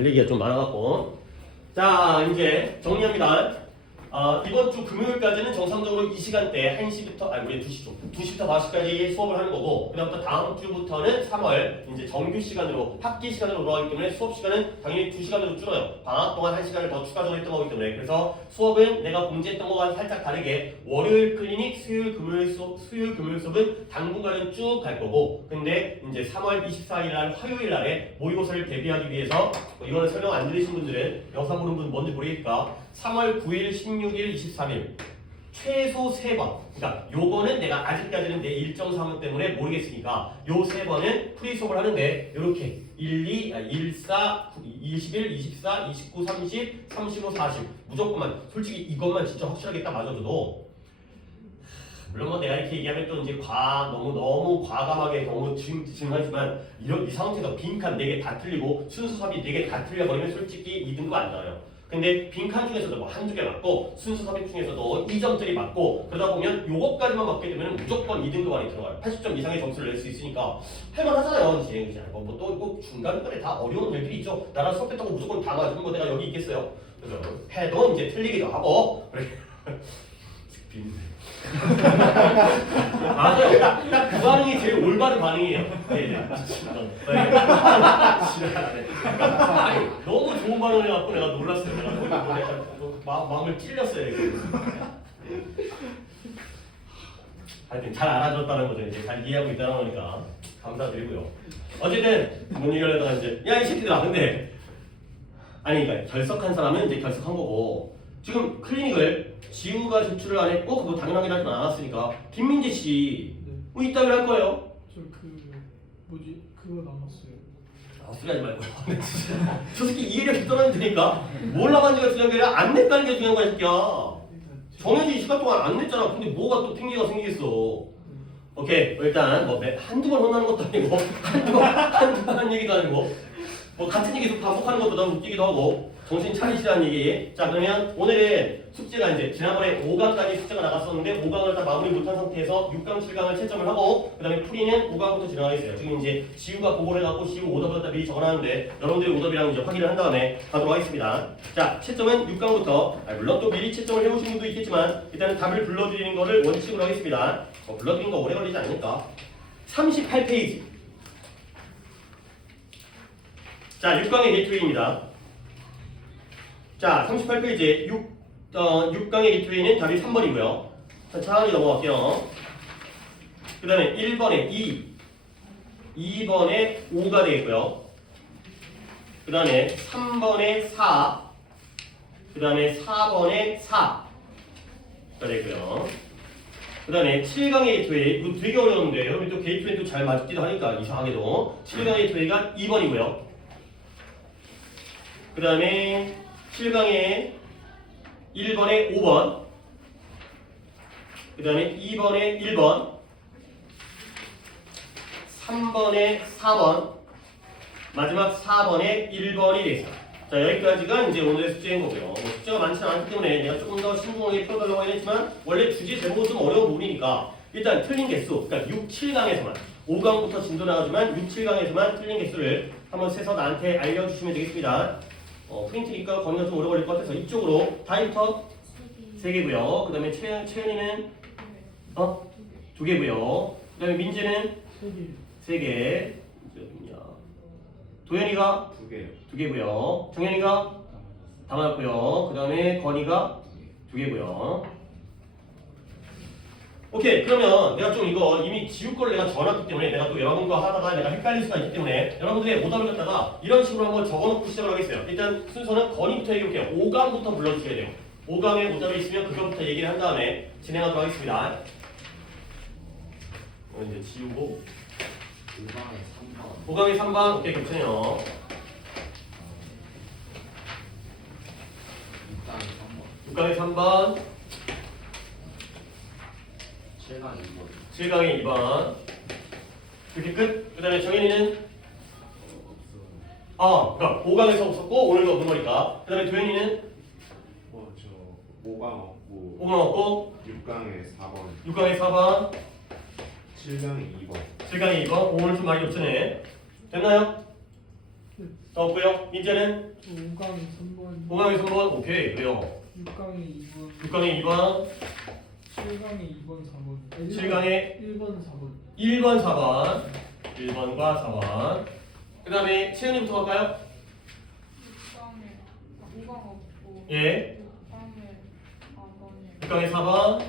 할 얘기가 좀 많아갖고. 자, 이제 정리합니다. 이번 주 금요일까지는 정상적으로 이 시간대 1시부터, 우리 2시부터 5시까지 수업을 하는 거고, 그다음부터 다음 주부터는 3월, 이제 정규 시간으로, 학기 시간으로 돌아가기 때문에 수업 시간은 당연히 2시간으로 줄어요. 방학 동안 1시간을 더 추가적으로 했던 거기 때문에. 그래서 수업은 내가 공지했던 거와 살짝 다르게, 월요일 클리닉, 수요일, 금요일 수업은 당분간은 쭉 갈 거고, 근데 이제 3월 24일 날 화요일 날에 모의고사를 대비하기 위해서, 이거는 설명 안 들으신 분들은, 영상 보는 분 뭔지 모르겠으니까, 3월 9일, 16일, 23일 최소 3번. 그러니까 요거는 내가 아직까지는 내 일정 사항 때문에 모르겠으니까 요 3번은 프리 수업을 하는데 요렇게 1, 4, 21, 24, 29, 30, 35, 40 무조건만. 솔직히 이것만 진짜 확실하게 딱 맞아줘도, 물론 뭐 내가 이렇게 얘기하면 또 이제 너무 과감하게 너무 증하지만 이 상태에서 빈칸 4개 다 틀리고 순수 삽입 4개 다 틀려버리면 솔직히 2등급 안 나와요. 근데 빈칸 중에서도 뭐 한두 개 맞고 순수 삽입 중에서도 2점들이 맞고 그러다 보면 요것까지만 맞게 되면 무조건 2등급 안에 들어가요. 80점 이상의 점수를 낼 수 있으니까 할만하잖아요. 이제 또 꼭 중간중간에 다 어려운 일들이 있죠. 나랑 수업했다고 무조건 다 맞으면 뭐 내가 여기 있겠어요. 그래서 해도 이제 틀리기도 하고 그래. 맞아요. 딱 그 반응이 제일 올바른 반응이에요. 네. 아니, 너무 좋은 반응을 해갖고 내가 놀랐어요. 내가 마음을 찔렸어요. 이렇게. 하여튼 잘 알아줬다는 거죠. 이제 잘 이해하고 있다는 거니까 감사드리고요. 어쨌든 뭔 얘기를 하다가 이제 야 이 새끼들아, 근데 아니 그러니까 결석한 사람은 이제 결석한 거고, 지금 클리닉을 지우가 제출을 안 했고 그거 당연하게 하지 않았으니까 김민재 씨 뭐 이따위로 할 거예요. 저 그거 남았어요. 소리 하지 말고. 저 새끼 이해력이 떨어지니까 뭘 남았는지가 중요한 게 아니라 안 냈다는 게 중요한 거야, 이 새끼야. 정해진 시간 동안 안 냈잖아. 근데 뭐가 또 핑계가 생기겠어. 오케이, 일단 뭐 한두 번 혼나는 것도 아니고 한두 번 한 얘기도 아니고 뭐 같은 얘기 계속 반복하는 것도 너무 웃기기도 하고 정신 차리시라는 얘기. 자, 그러면 오늘은 숙제가 이제 지난번에 5강까지 숙제가 나갔었는데 5강을 다 마무리 못한 상태에서 6강, 7강을 채점을 하고 그 다음에 풀이는 5강부터 진행하겠어요. 지금 이제 지우가 보고를 해갖고 지우 오답을 다 미리 적어놨는데 여러분들이 오답이랑 이제 확인을 한 다음에 가도록 하겠습니다. 자, 채점은 6강부터 물론 또 미리 채점을 해오신 분도 있겠지만 일단은 답을 불러드리는 거를 원칙으로 하겠습니다. 불러드리는 거 오래 걸리지 않으니까 38페이지. 자, 6강의 게이트웨이입니다. 자, 38페이지에 6강의 게이트웨이는 답이 3번이고요. 자, 차원이 넘어갈게요. 그 다음에 1번에 2, 2번에 5가 되겠고요. 그 다음에 3번에 4, 그 다음에 4번에 4가 되고요. 그 다음에 7강의 게이트웨이, 이거 되게 어려운데 여러분 또 게이트웨이 또 잘 맞기도 하니까 이상하게도 7강의 게이트웨이가 2번이고요. 그 다음에 7강에 1번에 5번, 그 다음에 2번에 1번, 3번에 4번, 마지막 4번에 1번이 되겠습니다. 자, 여기까지가 이제 오늘의 숙제인 거고요. 뭐 숙제가 많지는 않기 때문에 내가 조금 더 신중하게 풀어달라고 했지만 원래 주제 제목은 좀 어려운 부분이니까 일단 틀린 개수, 그러니까 6, 7강에서만 5강부터 진도 나가지만 6, 7강에서만 틀린 개수를 한번 세서 나한테 알려주시면 되겠습니다. 프린트니까 거리가 좀 오래 걸릴 것 같아서 이쪽으로 다이부터 3개고요. 그 다음에 채연이는 2개고요. 그 다음에 민지는 3개. 도현이가 2개고요. 정현이가 다 맞았고요. 그 다음에 건이가 2개고요. 오케이, 그러면 내가 좀 이거 이미 지울 걸 내가 적어놨기 때문에 내가 또 여러분과 하다가 내가 헷갈릴 수가 있기 때문에 여러분들의 오답을 갖다가 이런 식으로 한번 적어놓고 시작을 하겠어요. 일단 순서는 건이부터 얘기해볼게요. 5강부터 불러주셔야 돼요. 5강에 오답이 있으면 그거부터 얘기를 한 다음에 진행하도록 하겠습니다. 이제 지우고 5강에 3번. 오케이, 괜찮아요. 6강에 3번. 7강에 2번. 이렇게 끝. 그 다음에 정현이는 그러니까 5강에서 없었고 오늘도 없는 거니까. 그 다음에 도현이는 5강 없고 5강 없고 6강에 4번 6강에 4번 7강에 2번 7강에 2번. 오늘 좀 많이 겹치네. 됐나요? 더 없고요. 이제는 5강이 3번, 5강에 3번. 오케이. 그래요. 6강이 2번, 6강에 2번, 7강이 2번, 4번, 7강에 1번, 4번. 1번, 4번. 1번과 4번. 그 다음에 채은이부터 갈까요? 6강에 5강 없고 예. 6강에 4번에 6강에 4번,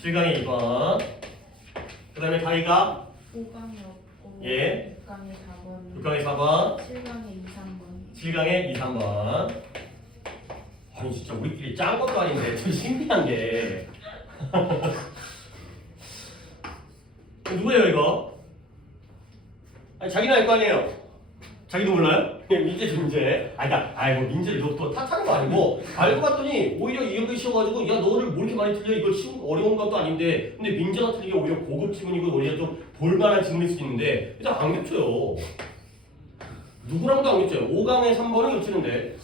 7강에 2번 7강에 2번. 그 다음에 다이가 5강이 없고 예. 6강이 4번 6강에 4번, 7강이 2, 3번 7강에 2, 3번. 아니 진짜 우리끼리 짠 것도 아닌데 좀 신기한 게 누구예요 이거? 아니 자기는 알 거 아니에요? 자기도 몰라요? 민재 민재. 그러니까 아이고 민재를 또 탓하는 거 아니고 알고 봤더니 오히려 이런 게 쉬워가지고 야 너를 뭐 이렇게 많이 틀려 이거 쉬운 어려운 것도 아닌데 근데 민재가 틀린 게 오히려 고급 지문이고 오히려 좀 볼만한 지문일 수 있는데 일단 안 겹쳐요. 누구랑도 안 겹쳐요. 5강에 3번은 겹치는데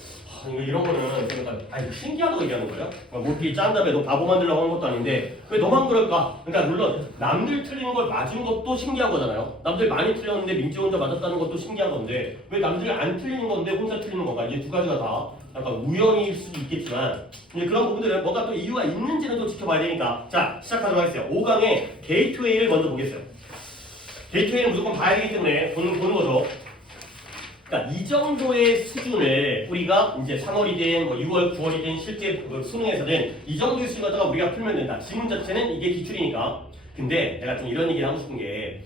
이런 거는 약간 아니 신기하다고 얘기하는 거예요. 뭐끼리 짠 다음에 너 바보 만들려고 하는 것도 아닌데 왜 너만 그럴까? 그러니까 물론 남들 틀리는 걸 맞은 것도 신기한 거잖아요. 남들 많이 틀렸는데 민재 혼자 맞았다는 것도 신기한 건데 왜 남들 안 틀리는 건데 혼자 틀리는 건가? 이게 두 가지가 다 약간 우연일 수도 있겠지만 이제 그런 부분들은 뭔가 또 이유가 있는지는 또 지켜봐야 되니까 자 시작하도록 하겠습니다. 5강의 게이트웨이를 먼저 보겠어요. 게이트웨이는 무조건 봐야 되기 때문에 보는 거죠. 그러니까 이 정도의 수준을 우리가 이제 3월이든 뭐 6월, 9월이든 실제 수능에서는 이 정도의 수준 갖다가 우리가 풀면 된다. 지문 자체는 이게 기출이니까. 근데 내가 좀 이런 얘기를 하고 싶은 게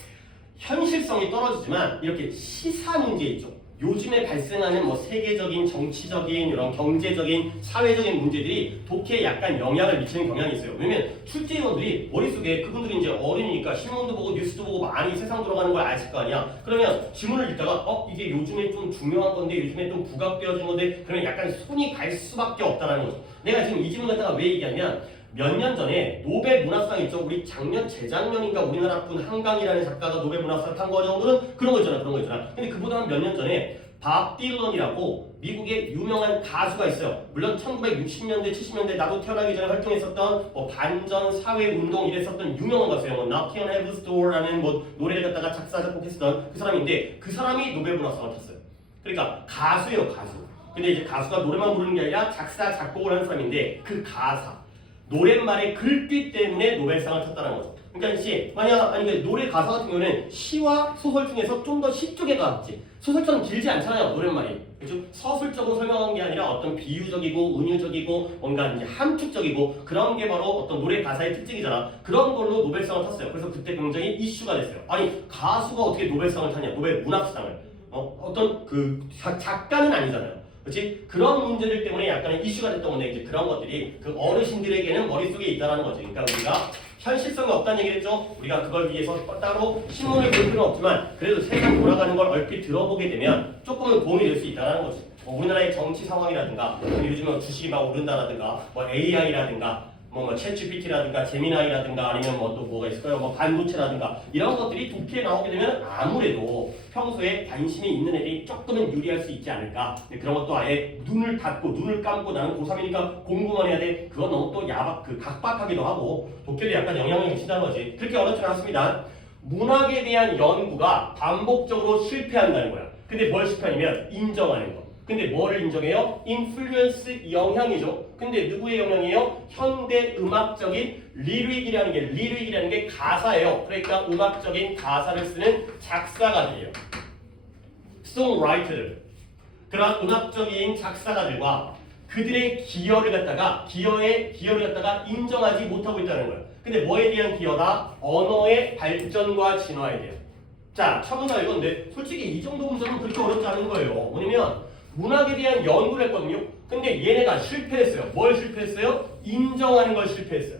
현실성이 떨어지지만 이렇게 시사 문제 있죠. 요즘에 발생하는 뭐 세계적인 정치적인 이런 경제적인 사회적인 문제들이 독해에 약간 영향을 미치는 경향이 있어요. 왜냐면 출제위원들이 머릿속에 그분들이 이제 어린이니까 신문도 보고 뉴스도 보고 많이 세상 돌아가는 걸 아실 거 아니야. 그러면 지문을 읽다가 이게 요즘에 좀 중요한 건데 요즘에 좀 부각되어진 건데 그러면 약간 손이 갈 수밖에 없다라는 거죠. 내가 지금 이 지문 갖다가 왜 얘기하냐면 몇 년 전에 노벨 문학상 있죠. 우리 작년 재작년인가 우리나라 분 한강이라는 작가가 노벨 문학상 탄 거 정도는 그런 거 있잖아. 근데 그보다 한 몇 년 전에 밥 딜런이라고 미국의 유명한 가수가 있어요. 물론 1960년대, 70년대 나도 태어나기 전에 활동했었던 뭐 반전 사회 운동 이랬었던 유명한 가수예요. 뭐 Knock on Heaven's Door라는 뭐 노래를 갖다가 작사 작곡했었던 그 사람인데 그 사람이 노벨 문학상을 탔어요. 그러니까 가수예요, 가수. 근데 이제 가수가 노래만 부르는 게 아니라 작사 작곡을 하는 사람인데 그 가사 노랫말의 글귀 때문에 노벨상을 탔다는 거죠. 그러니까 노래 가사 같은 경우는 시와 소설 중에서 좀 더 시 쪽에 가깝지. 소설처럼 길지 않잖아요, 노랫말이. 그렇죠? 서술적으로 설명한 게 아니라 어떤 비유적이고 은유적이고 뭔가 이제 함축적이고 그런 게 바로 어떤 노래 가사의 특징이잖아. 그런 걸로 노벨상을 탔어요. 그래서 그때 굉장히 이슈가 됐어요. 아니 가수가 어떻게 노벨상을 타냐? 노벨 문학상을. 어떤 그 작가는 아니잖아요. 그렇지? 그런 문제들 때문에 약간의 이슈가 됐던 건데 이제 그런 것들이 그 어르신들에게는 머릿속에 있다라는 거죠. 그러니까 우리가 현실성이 없다는 얘기를 했죠. 우리가 그걸 위해서 따로 신문을 볼 필요는 없지만 그래도 세상 돌아가는 걸 얼핏 들어보게 되면 조금은 도움이 될 수 있다는 거죠. 우리나라의 정치 상황이라든가 요즘은 주식이 막 오른다라든가 뭐 AI라든가 뭐 챗GPT라든가 제미나이라든가 아니면 뭐 또 뭐가 있을까요? 뭐 반도체라든가 이런 것들이 독해에 나오게 되면 아무래도 평소에 관심이 있는 애들이 조금은 유리할 수 있지 않을까. 그런 것도 아예 눈을 닫고 눈을 감고 나는 고3이니까 공부만 해야 돼. 그건 너무 또 각박하기도 하고 독해도 약간 영향을 미친다는 거지. 그렇게 어렵지 않습니다. 문학에 대한 연구가 반복적으로 실패한다는 거야. 근데 뭘 실패하냐면 인정하는 거. 근데 뭐를 인정해요? influence 영향이죠. 근데 누구의 영향이에요? 현대 음악적인 리릭이라는 게 가사예요. 그러니까 음악적인 가사를 쓰는 작사가들이에요. songwriter. 그런 음악적인 작사가들과 그들의 기여를 갖다가 인정하지 못하고 있다는 거예요. 근데 뭐에 대한 기여다? 언어의 발전과 진화에 대한. 자, 차분하 이건데 솔직히 이 정도 문제는 그렇게 어렵지 않은 거예요. 뭐냐면 문학에 대한 연구를 했거든요. 근데 얘네가 실패했어요. 뭘 실패했어요? 인정하는 걸 실패했어요.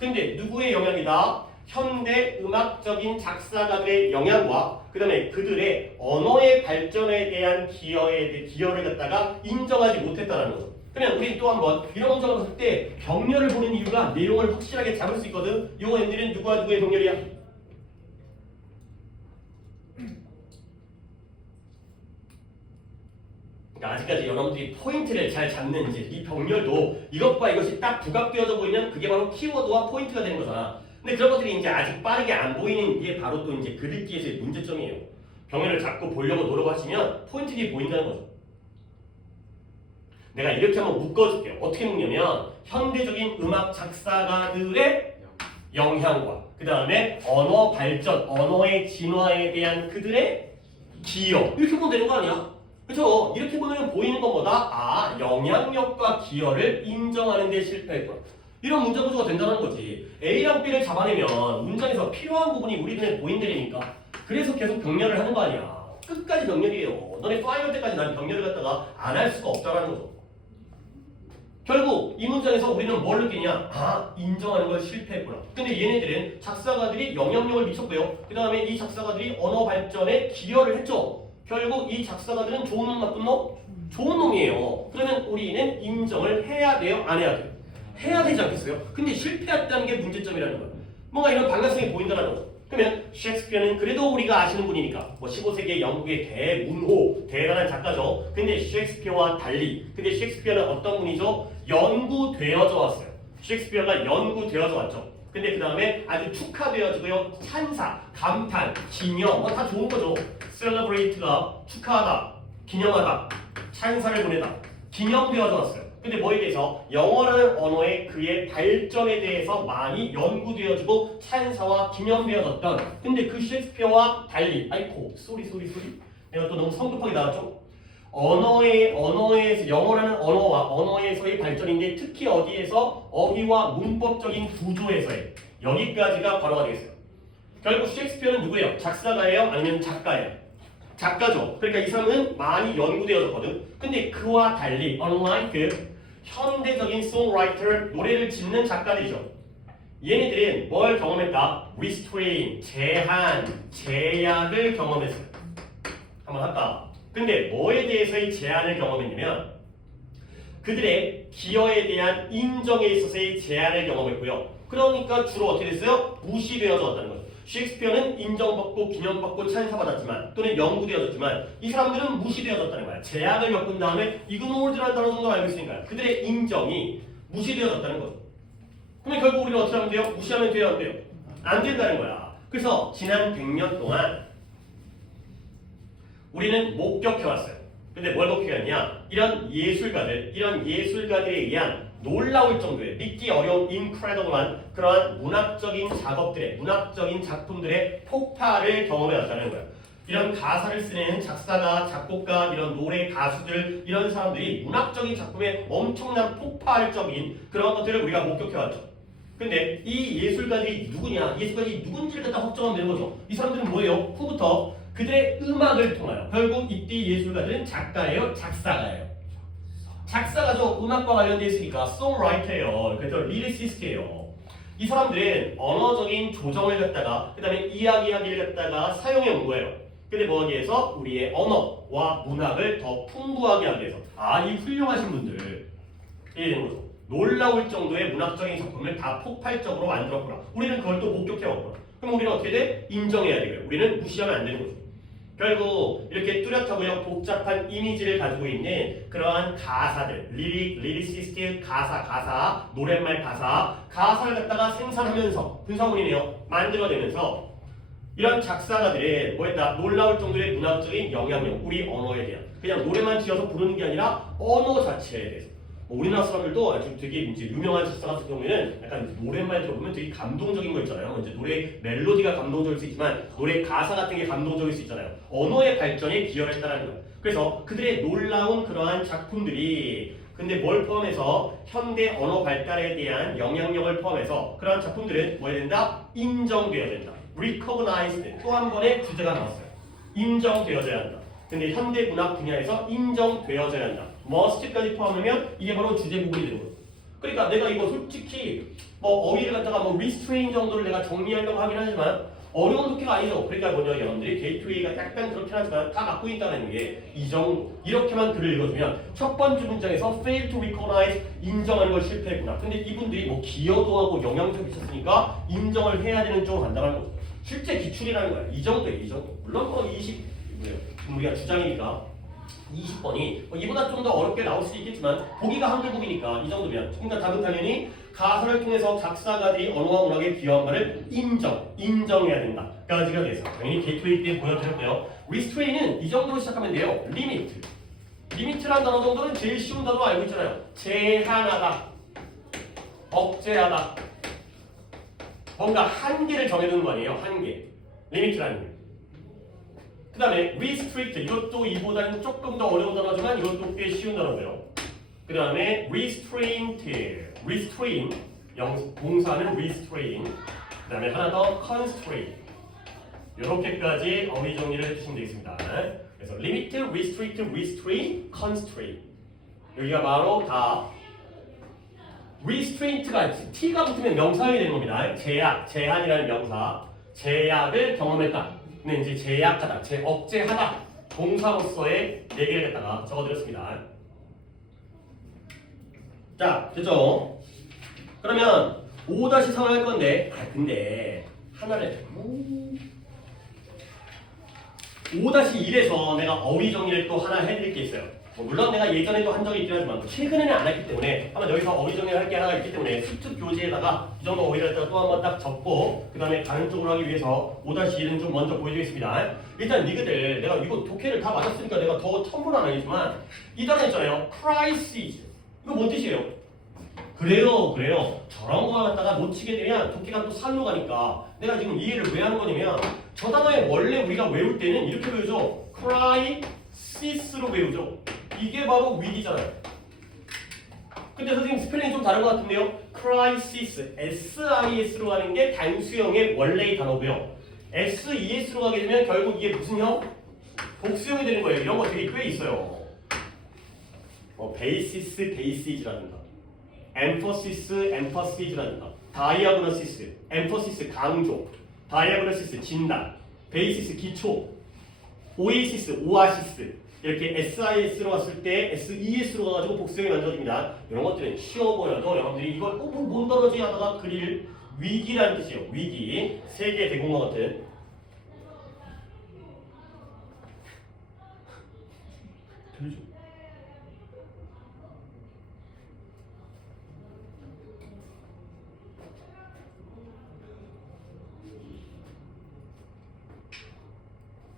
근데 누구의 영향이다? 현대 음악적인 작사가들의 영향과 그 다음에 그들의 언어의 발전에 대한 기여를 갖다가 인정하지 못했다는 거죠. 그러면 우리 또 한번 이런 문장을 봤을 때 병렬을 보는 이유가 내용을 확실하게 잡을 수 있거든. 요거 애들은 누구와 누구의 병렬이야? 아직까지 여러분들이 포인트를 잘 잡는지 이 병렬도 이것과 이것이 딱 부각되어져 보이면 그게 바로 키워드와 포인트가 되는 거잖아. 근데 그런 것들이 이제 아직 빠르게 안 보이는 게 바로 또 이제 글읽기에서의 문제점이에요. 병렬을 자꾸 보려고 노력하시면 포인트들이 보인다는 거죠. 내가 이렇게 한번 묶어줄게요. 어떻게 묶냐면 현대적인 음악 작사가들의 영향과 그 다음에 언어 발전, 언어의 진화에 대한 그들의 기여 이렇게 보면 되는 거 아니야? 그렇죠? 이렇게 보면 보이는 것보다 아 영향력과 기여를 인정하는 데 실패했구나. 이런 문장 구조가 된다는 거지. A랑 B를 잡아내면 문장에서 필요한 부분이 우리 눈에 보인다니까. 그래서 계속 병렬을 하는 거 아니야. 끝까지 병렬이에요. 너네 파이널 때까지 난 병렬을 갖다가 안 할 수가 없다는 거죠. 결국 이 문장에서 우리는 뭘 느끼냐? 아 인정하는 걸 실패했구나. 근데 얘네들은 작사가들이 영향력을 미쳤고요. 그 다음에 이 작사가들이 언어 발전에 기여를 했죠. 결국 이 작사가들은 좋은 놈 나쁜 놈? 좋은 놈이에요. 그러면 우리는 인정을 해야 돼요? 안 해야 돼요? 해야 되지 않겠어요? 근데 실패했다는 게 문제점이라는 거예요. 뭔가 이런 방향성이 보인다는 거죠. 그러면 셰익스피어는 그래도 우리가 아시는 분이니까 뭐 15세기 영국의 대문호 대단한 작가죠. 근데 셰익스피어와 달리 근데 셰익스피어는 어떤 분이죠? 연구되어져 왔어요. 셰익스피어가 연구되어져 왔죠. 근데 그 다음에 아주 축하되어지고요. 찬사, 감탄, 기념 뭐 다 좋은 거죠. celebrate가 축하하다, 기념하다, 찬사를 보내다, 기념되어져 왔어요. 근데 뭐에 대해서? 영어라는 언어의 그의 발전에 대해서 많이 연구되어지고 찬사와 기념되어졌던 근데 그 셰익스피어와 달리 아이코 쏘리 내가 또 너무 성급하게 나왔죠? 언어에서 영어라는 언어와 언어에서의 발전인데 특히 어디에서? 어휘와 문법적인 구조에서의 여기까지가 바로가 되겠어요. 결국 셰익스피어는 누구예요? 작사가예요? 아니면 작가예요? 작가죠. 그러니까 이 사람은 많이 연구되어졌거든. 근데 그와 달리 unlike 현대적인 송라이터 노래를 짓는 작가들이죠. 얘네들은 뭘 경험했다? restrain, 제한, 제약을 경험했어요. 한번 할까? 근데 뭐에 대해서의 제한을 경험했냐면 그들의 기여에 대한 인정에 있어서의 제한을 경험했고요. 그러니까 주로 어떻게 됐어요? 무시되어져 왔다는 거죠. 셰익스피어는 인정받고 기념받고 찬사받았지만 또는 연구되어졌지만 이 사람들은 무시되어졌다는 거야. 제약을 겪은 다음에 이그노르드라는 단어 정도 알고 있으니까 그들의 인정이 무시되어졌다는 거죠. 그러면 결국 우리는 어떻게 하면 돼요? 무시하면 돼요? 안 돼요? 안 된다는 거야. 그래서 지난 100년 동안 우리는 목격해왔어요. 근데 뭘 목격했냐? 이런 예술가들에 의한 놀라울 정도의 믿기 어려운 incredible한 그러한 문학적인 작업들의 문학적인 작품들의 폭발을 경험해왔다는 거예요. 이런 가사를 쓰는 작사가, 작곡가, 이런 노래 가수들 이런 사람들이 문학적인 작품에 엄청난 폭발적인 그런 것들을 우리가 목격해왔죠. 근데 이 예술가들이 누구냐? 예술가들이 누군지를 갖다 확정하면 되는 거죠. 이 사람들은 뭐예요? 후부터 그들의 음악을 통하여 결국 이때 예술가들은 작가예요? 작사가예요? 작사가죠. 음악과 관련되어 있으니까 송라이터예요. 그래서 리리시스트예요. 이 사람들은 언어적인 조정을 갖다가 그 다음에 이야기를 갖다가 사용해 온 거예요. 근데 뭐하기 위해서? 우리의 언어와 문학을 더 풍부하게 하기 위해서 이 훌륭하신 분들 이게 되는 거죠. 놀라울 정도의 문학적인 작품을 다 폭발적으로 만들었구나. 우리는 그걸 또 목격해 왔구나. 그럼 우리는 어떻게 돼? 인정해야 되고요. 우리는 무시하면 안 되는 거죠. 결국 이렇게 뚜렷하고요 복잡한 이미지를 가지고 있는 그러한 가사들 리리시스트 가사 노랫말 가사를 갖다가 생산하면서 분사문이네요 만들어내면서 이런 작사가들의 뭐였다 놀라울 정도의 문학적인 영향력 우리 언어에 대한 그냥 노래만 지어서 부르는 게 아니라 언어 자체에 대해서 우리나라 사람들도 아주 되게 이제 유명한 작사 같은 경우에는 약간 노랫말 들어보면 되게 감동적인 거 있잖아요. 이제 노래 멜로디가 감동적일 수 있지만 노래 가사 같은 게 감동적일 수 있잖아요. 언어의 발전에 기여를 했다는 거예요. 그래서 그들의 놀라운 그러한 작품들이 근데 뭘 포함해서 현대 언어 발달에 대한 영향력을 포함해서 그러한 작품들은 뭐 해야 된다? 인정되어야 된다. recognized 또 한 번의 주제가 나왔어요. 인정되어져야 한다. 근데 현대 문학 분야에서 인정되어져야 한다. must까지 포함하면 이게 바로 주제 부분이 되는 거예요. 그러니까 내가 이거 솔직히 뭐 어휘를 갖다가 뭐 restrain 정도를 내가 정리하려고 하긴 하지만 어려운 독해가 아니죠. 그러니까 뭐냐 여러분들이 게이트웨이가 약간 그렇긴 하지만 다 갖고 있다는 게 이 정도 이렇게만 글을 읽어주면 첫 번째 문장에서 fail to recognize 인정하는 걸 실패했구나. 근데 이분들이 뭐 기여도 하고 영향력이 있었으니까 인정을 해야 되는 쪽으로 간다는 거죠. 실제 기출이라는 거야. 이 정도예요. 이 정도. 물론 뭐 20 뭐예요? 지금 우리가 주장이니까 20번이 이보다 좀 더 어렵게 나올 수 있겠지만 보기가 한글북이니까 이 정도면 그러니까 답은 당연히 가설을 통해서 작사가들이 언어와 문학에 기여한 바를 인정해야 된다까지가 돼서 당연히 게이트웨이 때 보여드렸고요. restrain은 이 정도로 시작하면 돼요. 리미트란 단어 정도는 제일 쉬운 단어로 알고 있잖아요. 제한하다, 억제하다, 뭔가 한계를 정해두는 거 아니에요. 한계, 리미트라는 게. 그 다음에 restrict, 이것도 이보다는 조금 더 어려운 단어지만 이것도 꽤 쉬운 단어고요. 그 다음에 restrain, 동사는 restrain. 그 다음에 하나 더 constrain. 이렇게까지 어휘 정리를 해주시면 되겠습니다. 그래서 limit, restrict, restrain, constrain. 여기가 바로 다 restraint가 t가 붙으면 명사형이 되는 겁니다. 제약, 제한이라는 명사. 제약을 경험했다. 근데 이제 제약하다, 억제하다. 동사로서의 4개를 갖다가 적어드렸습니다. 자, 됐죠? 그러면 5-3을 할 건데, 근데 하나를 5-1에서 내가 어휘 정리를 또 하나 해드릴 게 있어요. 물론 내가 예전에도 한 적이 있긴 하지만 최근에는 안 했기 때문에 한번 여기서 어휘 정리를 할 게 하나가 있기 때문에 수특 교재에다가 이 정도 어휘를 갖다가 또 한번 딱 적고 그 다음에 다른 쪽으로 하기 위해서 5-1은 좀 먼저 보여드리겠습니다. 일단 니그들 내가 이거 독해를 다 맞았으니까 내가 더 첨부는 아니지만 이 단어 있잖아요. crisis. 이거 뭔 뜻이에요? 그래요. 저런 거 갖다가 놓치게 되면 독해가 또 산로 가니까 내가 지금 이해를 왜 하는 거냐면 저 단어에 원래 우리가 외울 때는 이렇게 외우죠. crisis로 외우죠. 이게 바로 위기잖아요. 근데 선생님 스펠링이 좀 다른 것 같은데요. crisis, SIS로 가는 게 단수형의 원래의 단어고요. SES로 가게 되면 결국 이게 무슨 형? 복수형이 되는 거예요. 이런 거 되게 꽤 있어요. basis, basis라든가 emphasis, emphasis라든가 diagnosis, emphasis 강조, diagnosis 진단, basis 기초, oasis, oasis 이렇게 SIS로 왔을 때 SES로 가가지고 복수형이 만들어집니다. 이런 것들은 쉬워 보여도 여러분들이 이걸 못 떨어지 하다가 그릴 위기라는 뜻이에요. 위기, 세계 대공과 같은. 들리죠?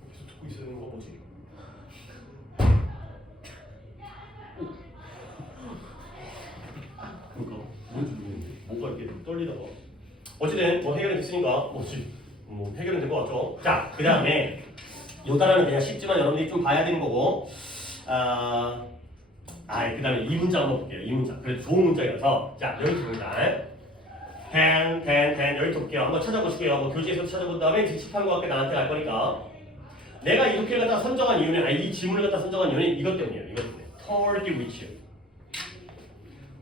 계속 듣고 있어야 되는 거 뭐지? 그러니까 뭔지 모르겠는데 뭔가 이렇게 좀 떨리다가 어쨌든 뭐 해결은 됐으니까 뭐 해결은 된 것 같죠. 자, 그 다음에 요 단어는 그냥 쉽지만 여러분들이 좀 봐야 되는 거고 그 다음에 이 문장 한번 볼게요. 이 문장 그래도 좋은 문장이라서 자 여기 있습니다. 여기 볼게요. 한번 찾아보실게요. 뭐 교재에서 찾아본 다음에 이제 칠판과 나한테 갈 거니까 내가 이렇게 갖다 선정한 이유는 이 질문을 갖다 선정한 이유는 이것 때문이에요. 이것 때문에 toward which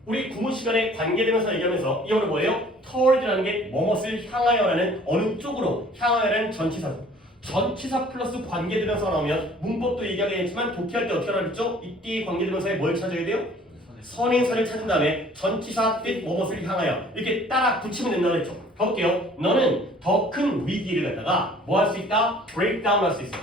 우리 구문 시간에 관계되면서 얘기하면서 이거는 뭐예요? toward라는 게 뭐뭇을 향하여라는 어느 쪽으로 향하여라는 전치사죠. 전치사 플러스 관계대명사가 나오면 문법도 얘기하게 했지만 독해할 때 어떻게 하라고 이때 관계대명사에 뭘 찾아야 돼요? 선행사를 찾은 다음에 전치사 뜻 뭐뭇을 향하여 이렇게 따라 붙이면 된다고 했죠. 가볼게요. 너는 더 큰 위기를 갖다가 뭐 할 수 있다? breakdown 할 수 있어요.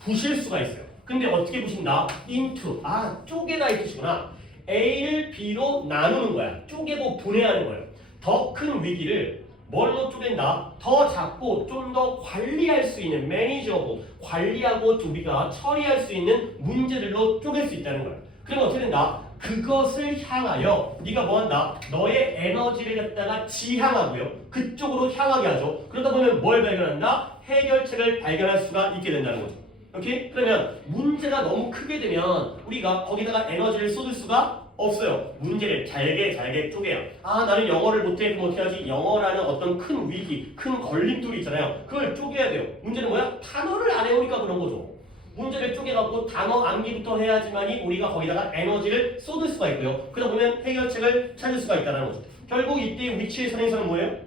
부실 수가 있어요. 근데 어떻게 부신다? into 쪼개다 이 뜻이구나. A를 B로 나누는 거야. 쪼개고 분해하는 거예요. 더 큰 위기를 뭘로 쪼갠다? 더 작고 좀 더 관리할 수 있는 manageable, 관리하고 우리가 처리할 수 있는 문제들로 쪼갤 수 있다는 거예요. 그러면 어떻게 된다? 그것을 향하여 네가 뭐한다? 너의 에너지를 갖다가 지향하고요. 그쪽으로 향하게 하죠. 그러다 보면 뭘 발견한다? 해결책을 발견할 수가 있게 된다는 거죠. 오케이? 그러면 문제가 너무 크게 되면 우리가 거기다가 에너지를 쏟을 수가 없어요. 문제를 잘게 쪼개요. 나는 영어를 못해. 그럼 어떻게 하지? 영어라는 어떤 큰 위기, 큰 걸림돌이 있잖아요. 그걸 쪼개야 돼요. 문제는 뭐야? 단어를 안 해오니까 그런 거죠. 문제를 쪼개갖고 단어 암기부터 해야지만이 우리가 거기다가 에너지를 쏟을 수가 있고요. 그러다 보면 해결책을 찾을 수가 있다는 거죠. 결국 이때 위치의 선행사는 뭐예요?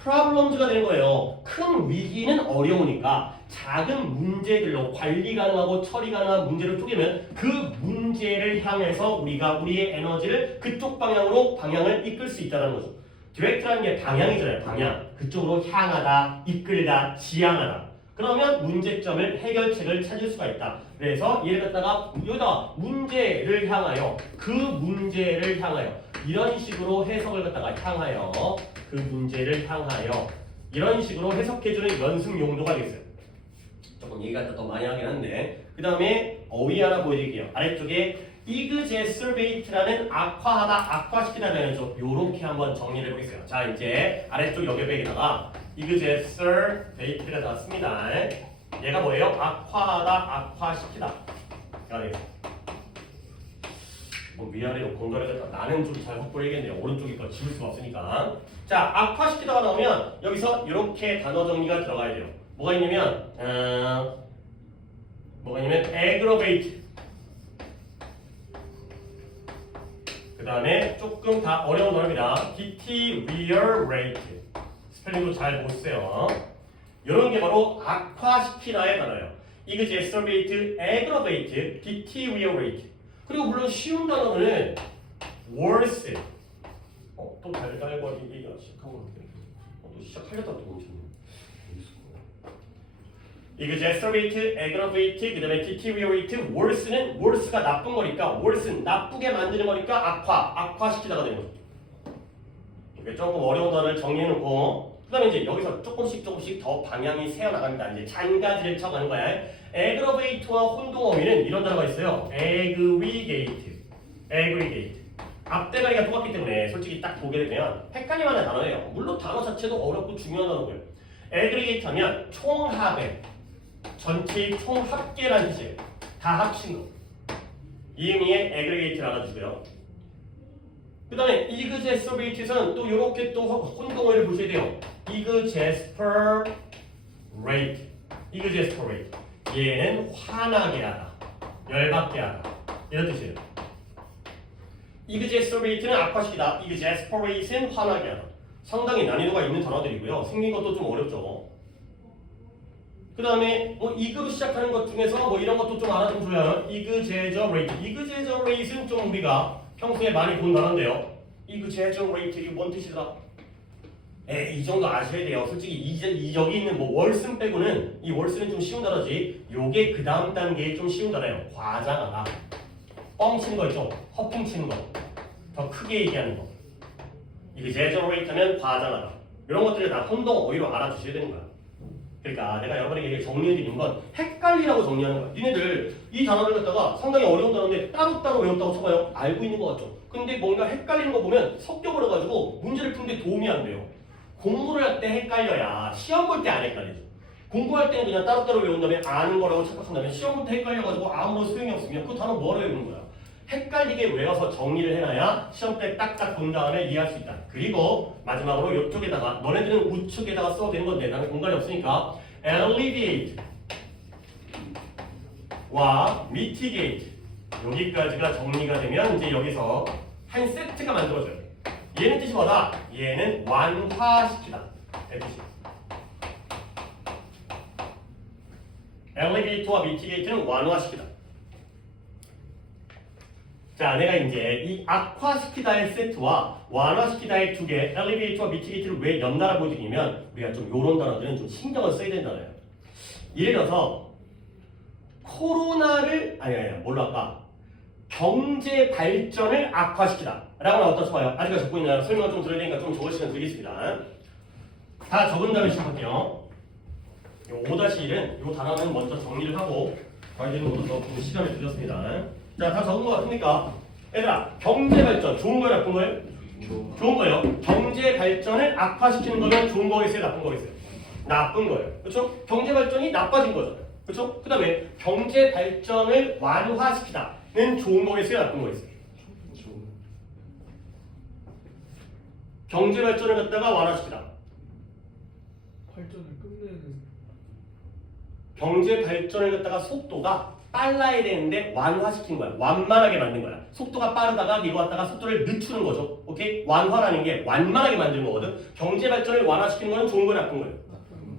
problems가 되는 거예요. 큰 위기는 어려우니까 작은 문제들로 관리 가능하고 처리 가능한 문제를 쪼개면 그 문제를 향해서 우리가 우리의 에너지를 그쪽 방향으로 방향을 이끌 수 있다는 거죠. 디렉트라는 게 방향이잖아요. 방향. 그쪽으로 향하다, 이끌다, 지향하다. 그러면 문제점을 해결책을 찾을 수가 있다. 그래서 얘를 갖다가 여기다 문제를 향하여 그 문제를 향하여 이런 식으로 해석을 갖다가 향하여 그 문제를 향하여 이런 식으로 해석해주는 연습 용도가 되겠어요. 조금 얘기가 더 많이 하긴 한데 그 다음에 어휘 하나 보여드릴게요. 아래쪽에 exacerbate라는 악화하다, 악화시키다라는 좀 요렇게 한번 정리를 해보겠어요. 자 이제 아래쪽 여객백에다가 exacerbate가 나왔습니다. 얘가 뭐예요? 악화하다, 악화시키다. 뭐 위아래로 공간을 갖다 나는 좀 잘 확보를 해야겠네요. 오른쪽에 거 지울 수가 없으니까. 자 악화시키다가 나오면 여기서 이렇게 단어 정리가 들어가야 돼요. 뭐가 있냐면 aggravate. 그 다음에 조금 다 어려운 단어입니다. deteriorate. 스펠링도 잘 못 써요. 이런 게 바로 악화시키다의 단어예요. exacerbate, aggravate, deteriorate. 그리고 물론 쉬운 단어는 worse. 또 달달거리기가 시작한 것 같아요. 또 시작하려다 또 멈췄네. exacerbate, aggravate, 그 다음에 deteriorate, worse는 worse가 나쁜 거니까 worsen, 나쁘게 만드는 거니까 악화시키다가 되는 거죠. 이렇게 조금 어려운 단어를 정리해놓고 그 다음에 이제 여기서 조금씩 더 방향이 새어나갑니다. 이제 잔가지를 쳐가는 거야. aggravate와 혼동어휘는 이런 단어가 있어요. aggregate. 앞대가리가 똑같기 때문에 솔직히 딱 보게 되면 헷갈릴만한 단어예요. 물론 단어 자체도 어렵고 중요한 단어고요. aggregate 하면 총합의 전체의 총합계라는 뜻이에요. 다 합친 거. 이 의미의 aggregate를 알아주고요. 그 다음에 exacerbate에서는 또 이렇게 또 혼동어를 보셔야 돼요. exasperate. 얘는 화나게 하다, 열받게 하다 이런 뜻이에요. exasperate는 악화시키다, exasperate는 화나게 하다. 상당히 난이도가 있는 단어들이고요. 생긴 것도 좀 어렵죠. 그 다음에 뭐 이그로 시작하는 것 중에서 뭐 이런 것도 좀 알아두면 좋아요. exaggerate는 좀 우리가 평소에 많이 본 단어인데요. exaggerate 이게 뭔 뜻이더라? 이 정도 아셔야 돼요. 솔직히 여기 있는 뭐 월슨 빼고는 이 월슨은 좀 쉬운 단어지. 요게 그 다음 단계에 좀 쉬운 단어예요. 과장하다. 뻥치는 거 있죠? 허풍치는 거. 더 크게 얘기하는 거. exaggerate 하면 과장하다. 이런 것들을 다 혼동어휘로 알아주셔야 되는 거야. 그러니까 내가 여러분에게 정리해드리는 건 헷갈리라고 정리하는 거야. 니네들 이 단어를 갖다가 상당히 어려운 단어인데 따로따로 외웠다고 쳐봐요. 알고 있는 것 같죠? 근데 뭔가 헷갈리는 거 보면 섞여버려가지고 문제를 푸는데 도움이 안 돼요. 공부를 할 때 헷갈려야 시험 볼 때 안 헷갈리죠. 공부할 때는 그냥 따로따로 외운 다음에 아는 거라고 착각한 다음에 시험 볼 때 헷갈려가지고 아무런 소용이 없으면 그 단어 뭐하러 외우는 거야. 헷갈리게 외워서 정리를 해놔야 시험 때 딱딱 본 다음에 이해할 수 있다. 그리고 마지막으로 이쪽에다가 너네들은 우측에다가 써도 되는 건데 나는 공간이 없으니까 alleviate 와 mitigate 여기까지가 정리가 되면 이제 여기서 한 세트가 만들어져요. 얘는 뜻이 뭐다? 얘는 완화시키다. 엘리베이터와 미티게이트는 완화시키다. 자, 내가 이제 이 악화시키다의 세트와 완화시키다의 두 개, 엘리베이터와 미티게이트를 왜 연달아 보여드리냐면 우리가 좀 요런 단어들은 좀 신경을 써야 된다는 거예요. 예를 들어서 코로나를 뭘로 할까? 경제 발전을 악화시키다 라고 나왔다 쳐봐요. 아직까지 적고 있나요? 설명 좀 들어야 되니까 좀 적을 시간 드리겠습니다. 다 적은 다음에 시작할게요. 5-1은 이 단어는 먼저 정리를 하고 가야 되는 것도 더 시간을 드렸습니다. 자, 다 적은 거 같으니까 얘들아, 경제 발전 좋은 거예요, 나쁜 거예요? 좋은 거예요. 경제 발전을 악화시키는 거면 좋은 거겠어요, 나쁜 거겠어요? 나쁜 거예요. 그렇죠? 경제 발전이 나빠진 거잖아요. 그렇죠? 그 다음에 경제 발전을 완화시키다는 좋은 거겠어요, 나쁜 거겠어요? 경제 발전을 갖다가 완화시키다. 발전을 끝내는 경제 발전을 갖다가 속도가 빨라야 되는데 완화시킨 거야. 완만하게 만든 거야. 속도가 빠르다가 이거 갖다가 속도를 늦추는 거죠. 오케이? 완화라는 게 완만하게 만드는 거거든. 경제 발전을 완화시키는 거는 좋은 거예요, 나쁜 거예요?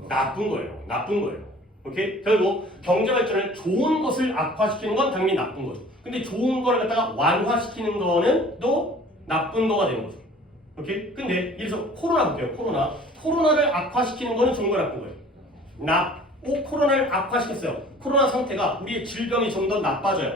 나쁜 거예요. 나쁜 거예요. 오케이? 결국 경제 발전을 좋은 것을 악화시키는 건 당연히 나쁜 거죠. 근데 좋은 거를 갖다가 완화시키는 거는 또 나쁜 거가 되는 거죠. 오케이? 근데 예를 들어서 코로나 볼게요. 코로나를 악화시키는 거는 좋은 거 나쁜 거예요? 코로나를 악화시켰어요. 코로나 상태가 우리의 질병이 좀 더 나빠져요.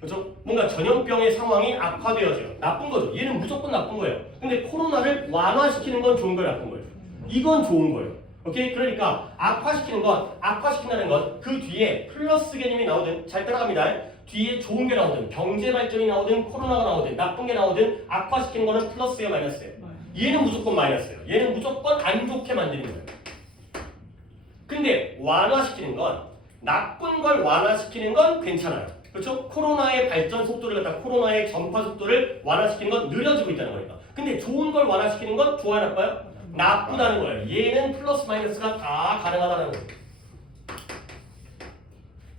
그렇죠? 뭔가 전염병의 상황이 악화되어져요. 나쁜 거죠. 얘는 무조건 나쁜 거예요. 근데 코로나를 완화시키는 건 좋은 거예요, 나쁜 거예요? 이건 좋은 거예요. 오케이? 그러니까 악화시키는 것, 악화시킨다는 것, 그 뒤에 플러스 개념이 나오든 잘 따라갑니다. 뒤에 좋은 게 나오든 경제 발전이 나오든 코로나가 나오든 나쁜 게 나오든 악화시키는 거는 플러스예요, 마이너스예요? 얘는 무조건 마이너스예요. 얘는 무조건 안 좋게 만드는 거예요. 근데 완화시키는 건 나쁜 걸 완화시키는 건 괜찮아요. 그렇죠? 코로나의 발전 속도를 갖다 코로나의 전파 속도를 완화시키는 건 느려지고 있다는 거니까. 근데 좋은 걸 완화시키는 건 좋아요, 나빠요? 나쁘다는 거예요. 얘는 플러스 마이너스가 다 가능하다는 거예요.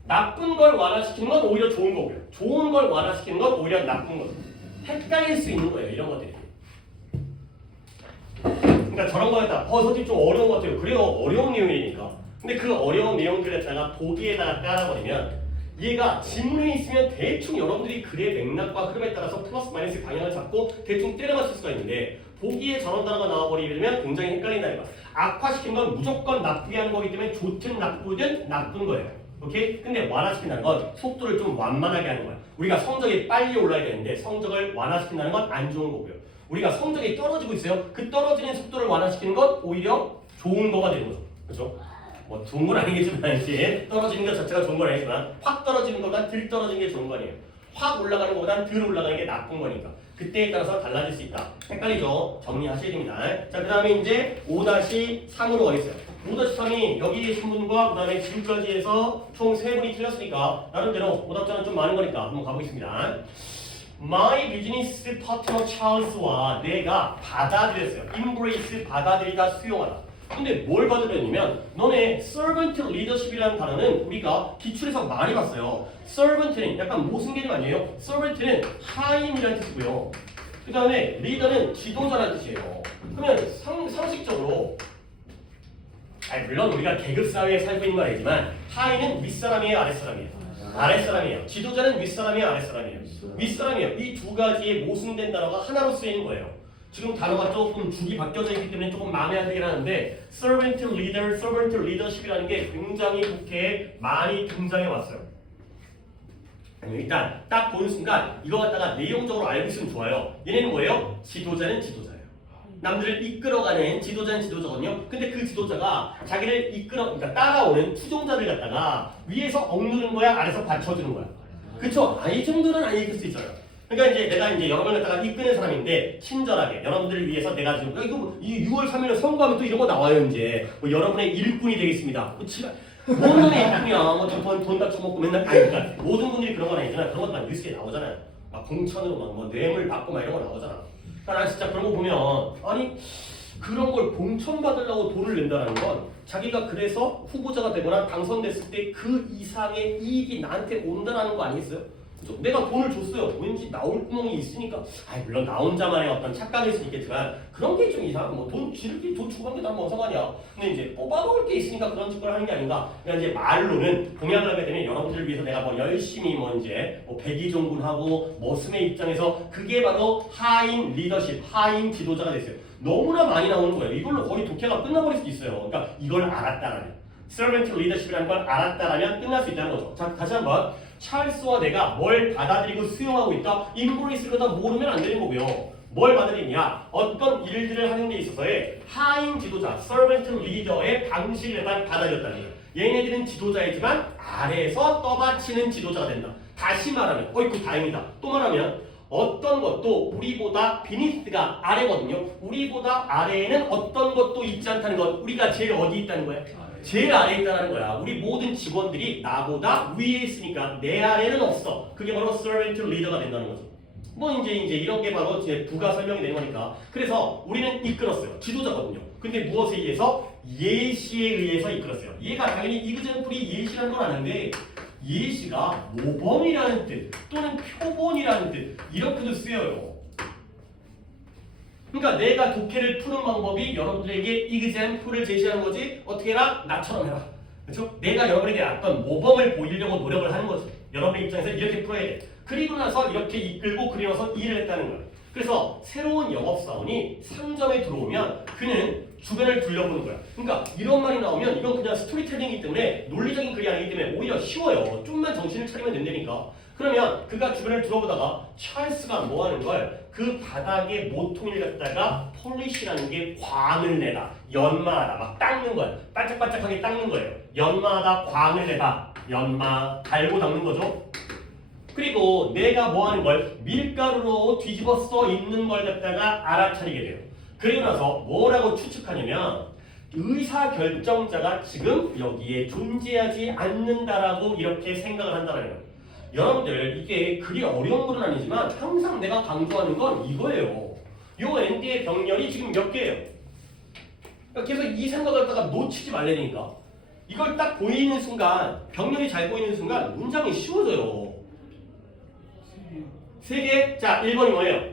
나쁜 걸 완화시키는 건 오히려 좋은 거고요. 좋은 걸 완화시키는 건 오히려 나쁜 거예요. 헷갈릴 수 있는 거예요, 이런 것들이. 그러니까 저런 거 갖다 솔직히 좀 어려운 것 같아요. 그래요, 어려운 내용이니까. 근데 그 어려운 내용들을 갖다가 보기에다가 깔아버리면 얘가 지문에 있으면 대충 여러분들이 글의 맥락과 흐름에 따라서 플러스 마이너스 방향을 잡고 대충 때려 맞출 수가 있는데 보기에 저런 단어가 나와버리면 굉장히 헷갈린다는 거야. 악화시킨 건 무조건 나쁘게 하는 거기 때문에 좋든 나쁘든 나쁜 거예요. 오케이? 근데 완화시킨다는 건 속도를 좀 완만하게 하는 거야. 우리가 성적이 빨리 올라야 되는데 성적을 완화시킨다는 건 안 좋은 거고요. 우리가 성적이 떨어지고 있어요. 그 떨어지는 속도를 완화시키는 건 오히려 좋은 거가 되는 거죠. 그렇죠? 뭐 좋은 건 아니겠지만 이제 떨어지는 것 자체가 좋은 건 아니지만 확 떨어지는 것보다 덜 떨어지는 게 좋은 거 아니에요. 확 올라가는 것보다 덜 올라가는 게 나쁜 거니까. 그때에 따라서 달라질 수 있다. 헷갈리죠? 정리하셔야 됩니다. 자, 그 다음에 이제 5-3으로 가겠어요. 5-3이 여기 계신 분과 그 다음에 지금까지 해서 총 3분이 틀렸으니까 나름대로 오답자는 좀 많은 거니까 한번 가보겠습니다. My business partner Charles와 내가 받아들였어요. embrace 받아들이다 수용하다. 근데 뭘 받으려냐면 너네 servant leadership이라는 단어는 우리가 기출에서 많이 봤어요. servant는 약간 모순 개념 아니에요? servant는 하인이라는 뜻이고요. 그 다음에 leader는 지도자라는 뜻이에요. 그러면 상식적으로 물론 우리가 계급사회에 살고 있는 건 아니지만 하인은 윗사람이에요, 아랫사람이에요? 아랫사람이에요. 지도자는 윗사람이에요, 아랫사람이에요? 윗사람이에요. 이 두 가지의 모순된 단어가 하나로 쓰이는 거예요. 지금 단어가 조금 줄이 바뀌어져 있기 때문에 조금 마음에 안 들긴 하는데 servant leader, servant leadership이라는 게 굉장히 국회에 많이 등장해 왔어요. 일단 딱 보는 순간 이거 갖다가 내용적으로 알고 있으면 좋아요. 얘네는 뭐예요? 지도자는 지도자예요. 남들을 이끌어가는 지도자는 지도자거든요. 근데 그 지도자가 자기를 그러니까 따라오는 추종자들 갖다가 위에서 억누르는 거야, 아래서 받쳐주는 거야. 그쵸? 이 정도는 안 읽을 수 있어요. 그러니까 이제 내가 이제 여러분을 갖다가 이끄는 사람인데 친절하게 여러분들을 위해서 내가 지금 이거 이 6월 3일에 선거하면 또 이런 거 나와요. 이제 뭐 여러분의 일꾼이 되겠습니다. 뭔 놈의 일꾼이야. 뭐돈 다 처먹고 맨날 그러니까 모든 분들이 그런 건 아니잖아. 그런 것만 뉴스에 나오잖아요. 막 공천으로 막 뭐 뇌물 받고 막 이런 거 나오잖아. 그러니까 난 진짜 그런 거 보면 아니 그런 걸 공천 받으려고 돈을 낸다는 건 자기가 그래서 후보자가 되거나 당선됐을 때 그 이상의 이익이 나한테 온다는 거 아니겠어요? 내가 돈을 줬어요. 왠지 나올 구멍이 있으니까. 물론 나 혼자만의 어떤 착각일 수 있겠지만 그런 게 좀 이상하고 돈 지르기 돈 주고 간 게 난 뭔 상관이야. 근데 이제 뽑아놓을 게 있으니까 그런 짓을 하는 게 아닌가. 그러니까 이제 말로는 공약을 하게 되면 여러분들을 위해서 내가 뭐 열심히 뭐 이제 뭐 백의종군하고 머슴의 입장에서 그게 바로 하인 리더십, 하인 지도자가 됐어요. 너무나 많이 나오는 거예요. 이걸로 거의 독해가 끝나버릴 수도 있어요. 그러니까 이걸 알았다라면 servant leadership이라는 걸 알았다라면 끝날 수 있다는 거죠. 자, 다시 한번 찰스와 내가 뭘 받아들이고 수용하고 있다. embrace를 다 모르면 안 되는 거고요. 뭘 받아들이냐? 어떤 일들을 하는 데 있어서의 하인 지도자, servant leader의 방식을 받아들였다는 거예요. 얘네들은 지도자이지만 아래에서 떠받치는 지도자가 된다. 다시 말하면, 어이구 다행이다. 또 말하면 어떤 것도 우리보다 beneath가 아래거든요. 우리보다 아래에는 어떤 것도 있지 않다는 것. 우리가 제일 어디 있다는 거야? 제일 아래에 있다는 거야. 우리 모든 직원들이 나보다 위에 있으니까 내 아래는 없어. 그게 바로 servant leader가 된다는 거죠. 뭐 이제 이런 게 바로 이제 부가 설명이 되는 거니까. 그래서 우리는 이끌었어요. 지도자거든요. 근데 무엇에 의해서? 예시에 의해서 이끌었어요. 얘가 당연히 이그젠플이 예시라는 건 아는데 예시가 모범이라는 뜻 또는 표본이라는 뜻 이렇게도 쓰여요. 그러니까 내가 독해를 푸는 방법이 여러분들에게 example을 제시하는 거지. 어떻게 해라? 나처럼 해라. 그렇죠? 내가 여러분에게 어떤 모범을 보이려고 노력을 하는 거죠. 여러분의 입장에서 이렇게 풀어야 돼. 그리고 나서 이렇게 이끌고 그리고 나서 일을 했다는 거예요. 그래서 새로운 영업사원이 상점에 들어오면 그는 주변을 둘러보는 거야. 그러니까 이런 말이 나오면 이건 그냥 스토리텔링이기 때문에 논리적인 글이 아니기 때문에 오히려 쉬워요. 좀만 정신을 차리면 된다니까. 그러면 그가 주변을 둘러보다가 찰스가 뭐 하는 걸 그 바닥에 모퉁이를 갖다가 폴리시라는 게 광을 내다, 연마하다, 막 닦는 거야. 반짝반짝하게 닦는 거예요. 연마하다, 광을 내다, 연마, 달고 닦는 거죠. 그리고 내가 뭐 하는 걸 밀가루로 뒤집어 써 있는 걸 갖다가 알아차리게 돼요. 그리고 나서 뭐라고 추측하냐면 의사결정자가 지금 여기에 존재하지 않는다라고 이렇게 생각을 한다는 거예요. 여러분들 이게 그리 어려운 건 아니지만 항상 내가 강조하는 건 이거예요. 요 ND의 병렬이 지금 몇 개예요? 그러니까 계속 이 생각을 갖다가 놓치지 말라니까. 이걸 딱 보이는 순간, 병렬이 잘 보이는 순간 문장이 쉬워져요. 세 개. 자, 1번이 뭐예요?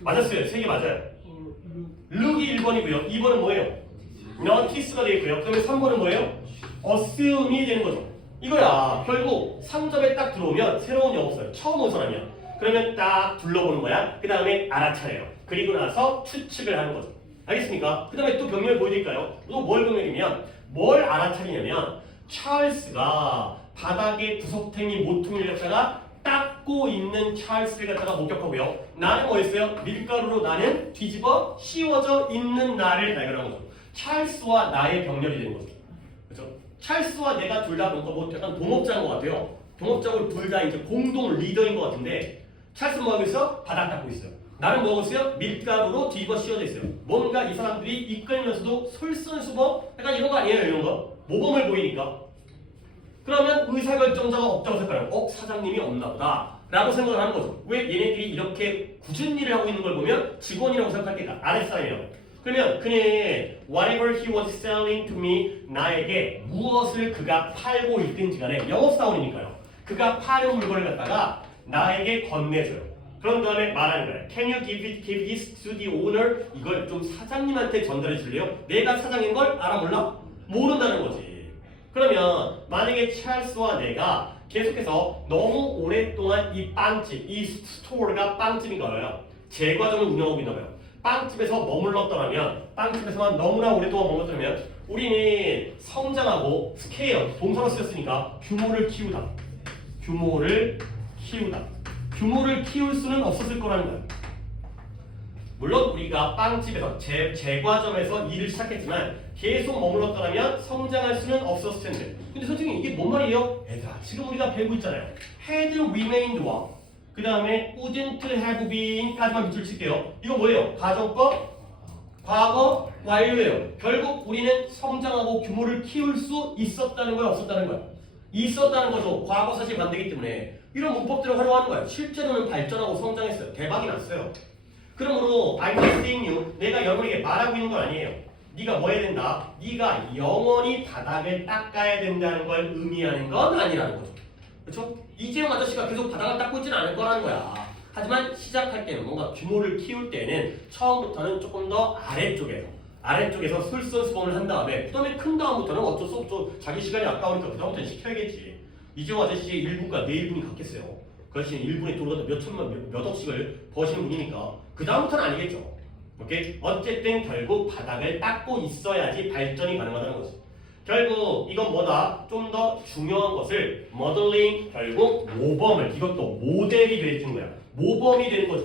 맞았어요. 세 개 맞아요. 룩이 1번이고요. 2번은 뭐예요? notice가 되어 있고요. 그러면 3번은 뭐예요? assume이 되는 거죠. 이거야. 결국 상점에 딱 들어오면 새로운 영업사원, 처음 온 사람이야. 그러면 딱 둘러보는 거야. 그 다음에 알아차려요. 그리고 나서 추측을 하는 거죠. 알겠습니까? 그 다음에 또 병렬 보여드릴까요? 또 뭘 병렬이면 뭘 알아차리냐면 찰스가 바닥에 구석탱이 모퉁이를 갖다가 닦고 있는 찰스를 갖다가 목격하고요. 나는 뭐였어요? 밀가루로 나는 뒤집어 씌워져 있는 나를 발견한 거죠. 찰스와 나의 병렬이 되는 거죠. 그렇죠? 찰스와 내가 둘 다 뭔가 뭐 약간 동업자인 것 같아요. 동업자고 둘 다 이제 공동 리더인 것 같은데 찰스는 뭐 하고 있어? 바닥 닦고 있어요. 나는 뭐 하고 있어요? 밀가루로 뒤집어 씌워져 있어요. 뭔가 이 사람들이 이끌면서도 솔선수범 약간 이런 거 아니에요? 이런 거? 모범을 보이니까. 그러면 의사결정자가 없다고 생각해요. 사장님이 없나 보다 라고 생각을 하는 거죠. 왜 얘네들이 이렇게 굳은 일을 하고 있는 걸 보면 직원이라고 생각할 게다. 아랫사람이라고. 그러면 그는 whatever he was selling to me, 나에게 무엇을 그가 팔고 있든지 간에 영업사원이니까요. 그가 파는 물건을 갖다가 나에게 건네줘요. 그런 다음에 말하는 거예요. Can you give this to the owner? 이걸 좀 사장님한테 전달해 줄래요? 내가 사장인 걸 알아 몰라? 모른다는 거지. 그러면 만약에 찰스와 내가 계속해서 너무 오랫동안 이 빵집, 이 스토어가 빵집인 거예요. 제과점을 운영하고 있나 봐요. 빵집에서 머물렀더라면, 빵집에서만 너무나 오랫동안 머물렀더라면 우리는 성장하고 스케일, 동사로 쓰였으니까 규모를 키우다. 규모를 키우다. 규모를 키울 수는 없었을 거라는 거예요. 물론 우리가 빵집에서 제과점에서 일을 시작했지만 계속 머물렀더라면 성장할 수는 없었을 텐데. 근데 솔직히 이게 뭔 말이에요? 얘들아 지금 우리가 배우고 있잖아요. had remained와 그 다음에 wouldn't have been까지만 밑줄 칠게요. 이거 뭐예요? 가정법, 과거, 완료예요. 결국 우리는 성장하고 규모를 키울 수 있었다는 거야, 없었다는 거야? 있었다는 거죠. 과거 사실 반대이기 때문에 이런 문법들을 활용하는 거야. 실제로는 발전하고 성장했어요. 대박이 났어요. 그러므로 I'm saying you, 내가 여러분에게 말하고 있는 건 아니에요. 네가 뭐 해야 된다? 네가 영원히 바닥을 닦아야 된다는 걸 의미하는 건 아니라는 거죠. 그렇죠? 이재용 아저씨가 계속 바닥을 닦고 있지는 않을 거라는 거야. 하지만 시작할 때는 뭔가 규모를 키울 때는 처음부터는 조금 더 아래쪽에서 솔선수범을 한 다음에 그 다음에 큰 다음부터는 어쩔 수 없죠. 자기 시간이 아까우니까 그 다음부터는 시켜야겠지. 이재용 아저씨의 1분과 내 1분이 같겠어요. 그 아저씨는 1분에 돌아가서 몇 천만, 몇 억씩을 버시는 분이니까 그 다음부터는 아니겠죠. 오케이? 어쨌든 결국 바닥을 닦고 있어야지 발전이 가능하다는 거지. 결국 이건 뭐다? 좀 더 중요한 것을 모델링, 결국 모범을, 이것도 모델이 되는 거야. 모범이 되는 거죠.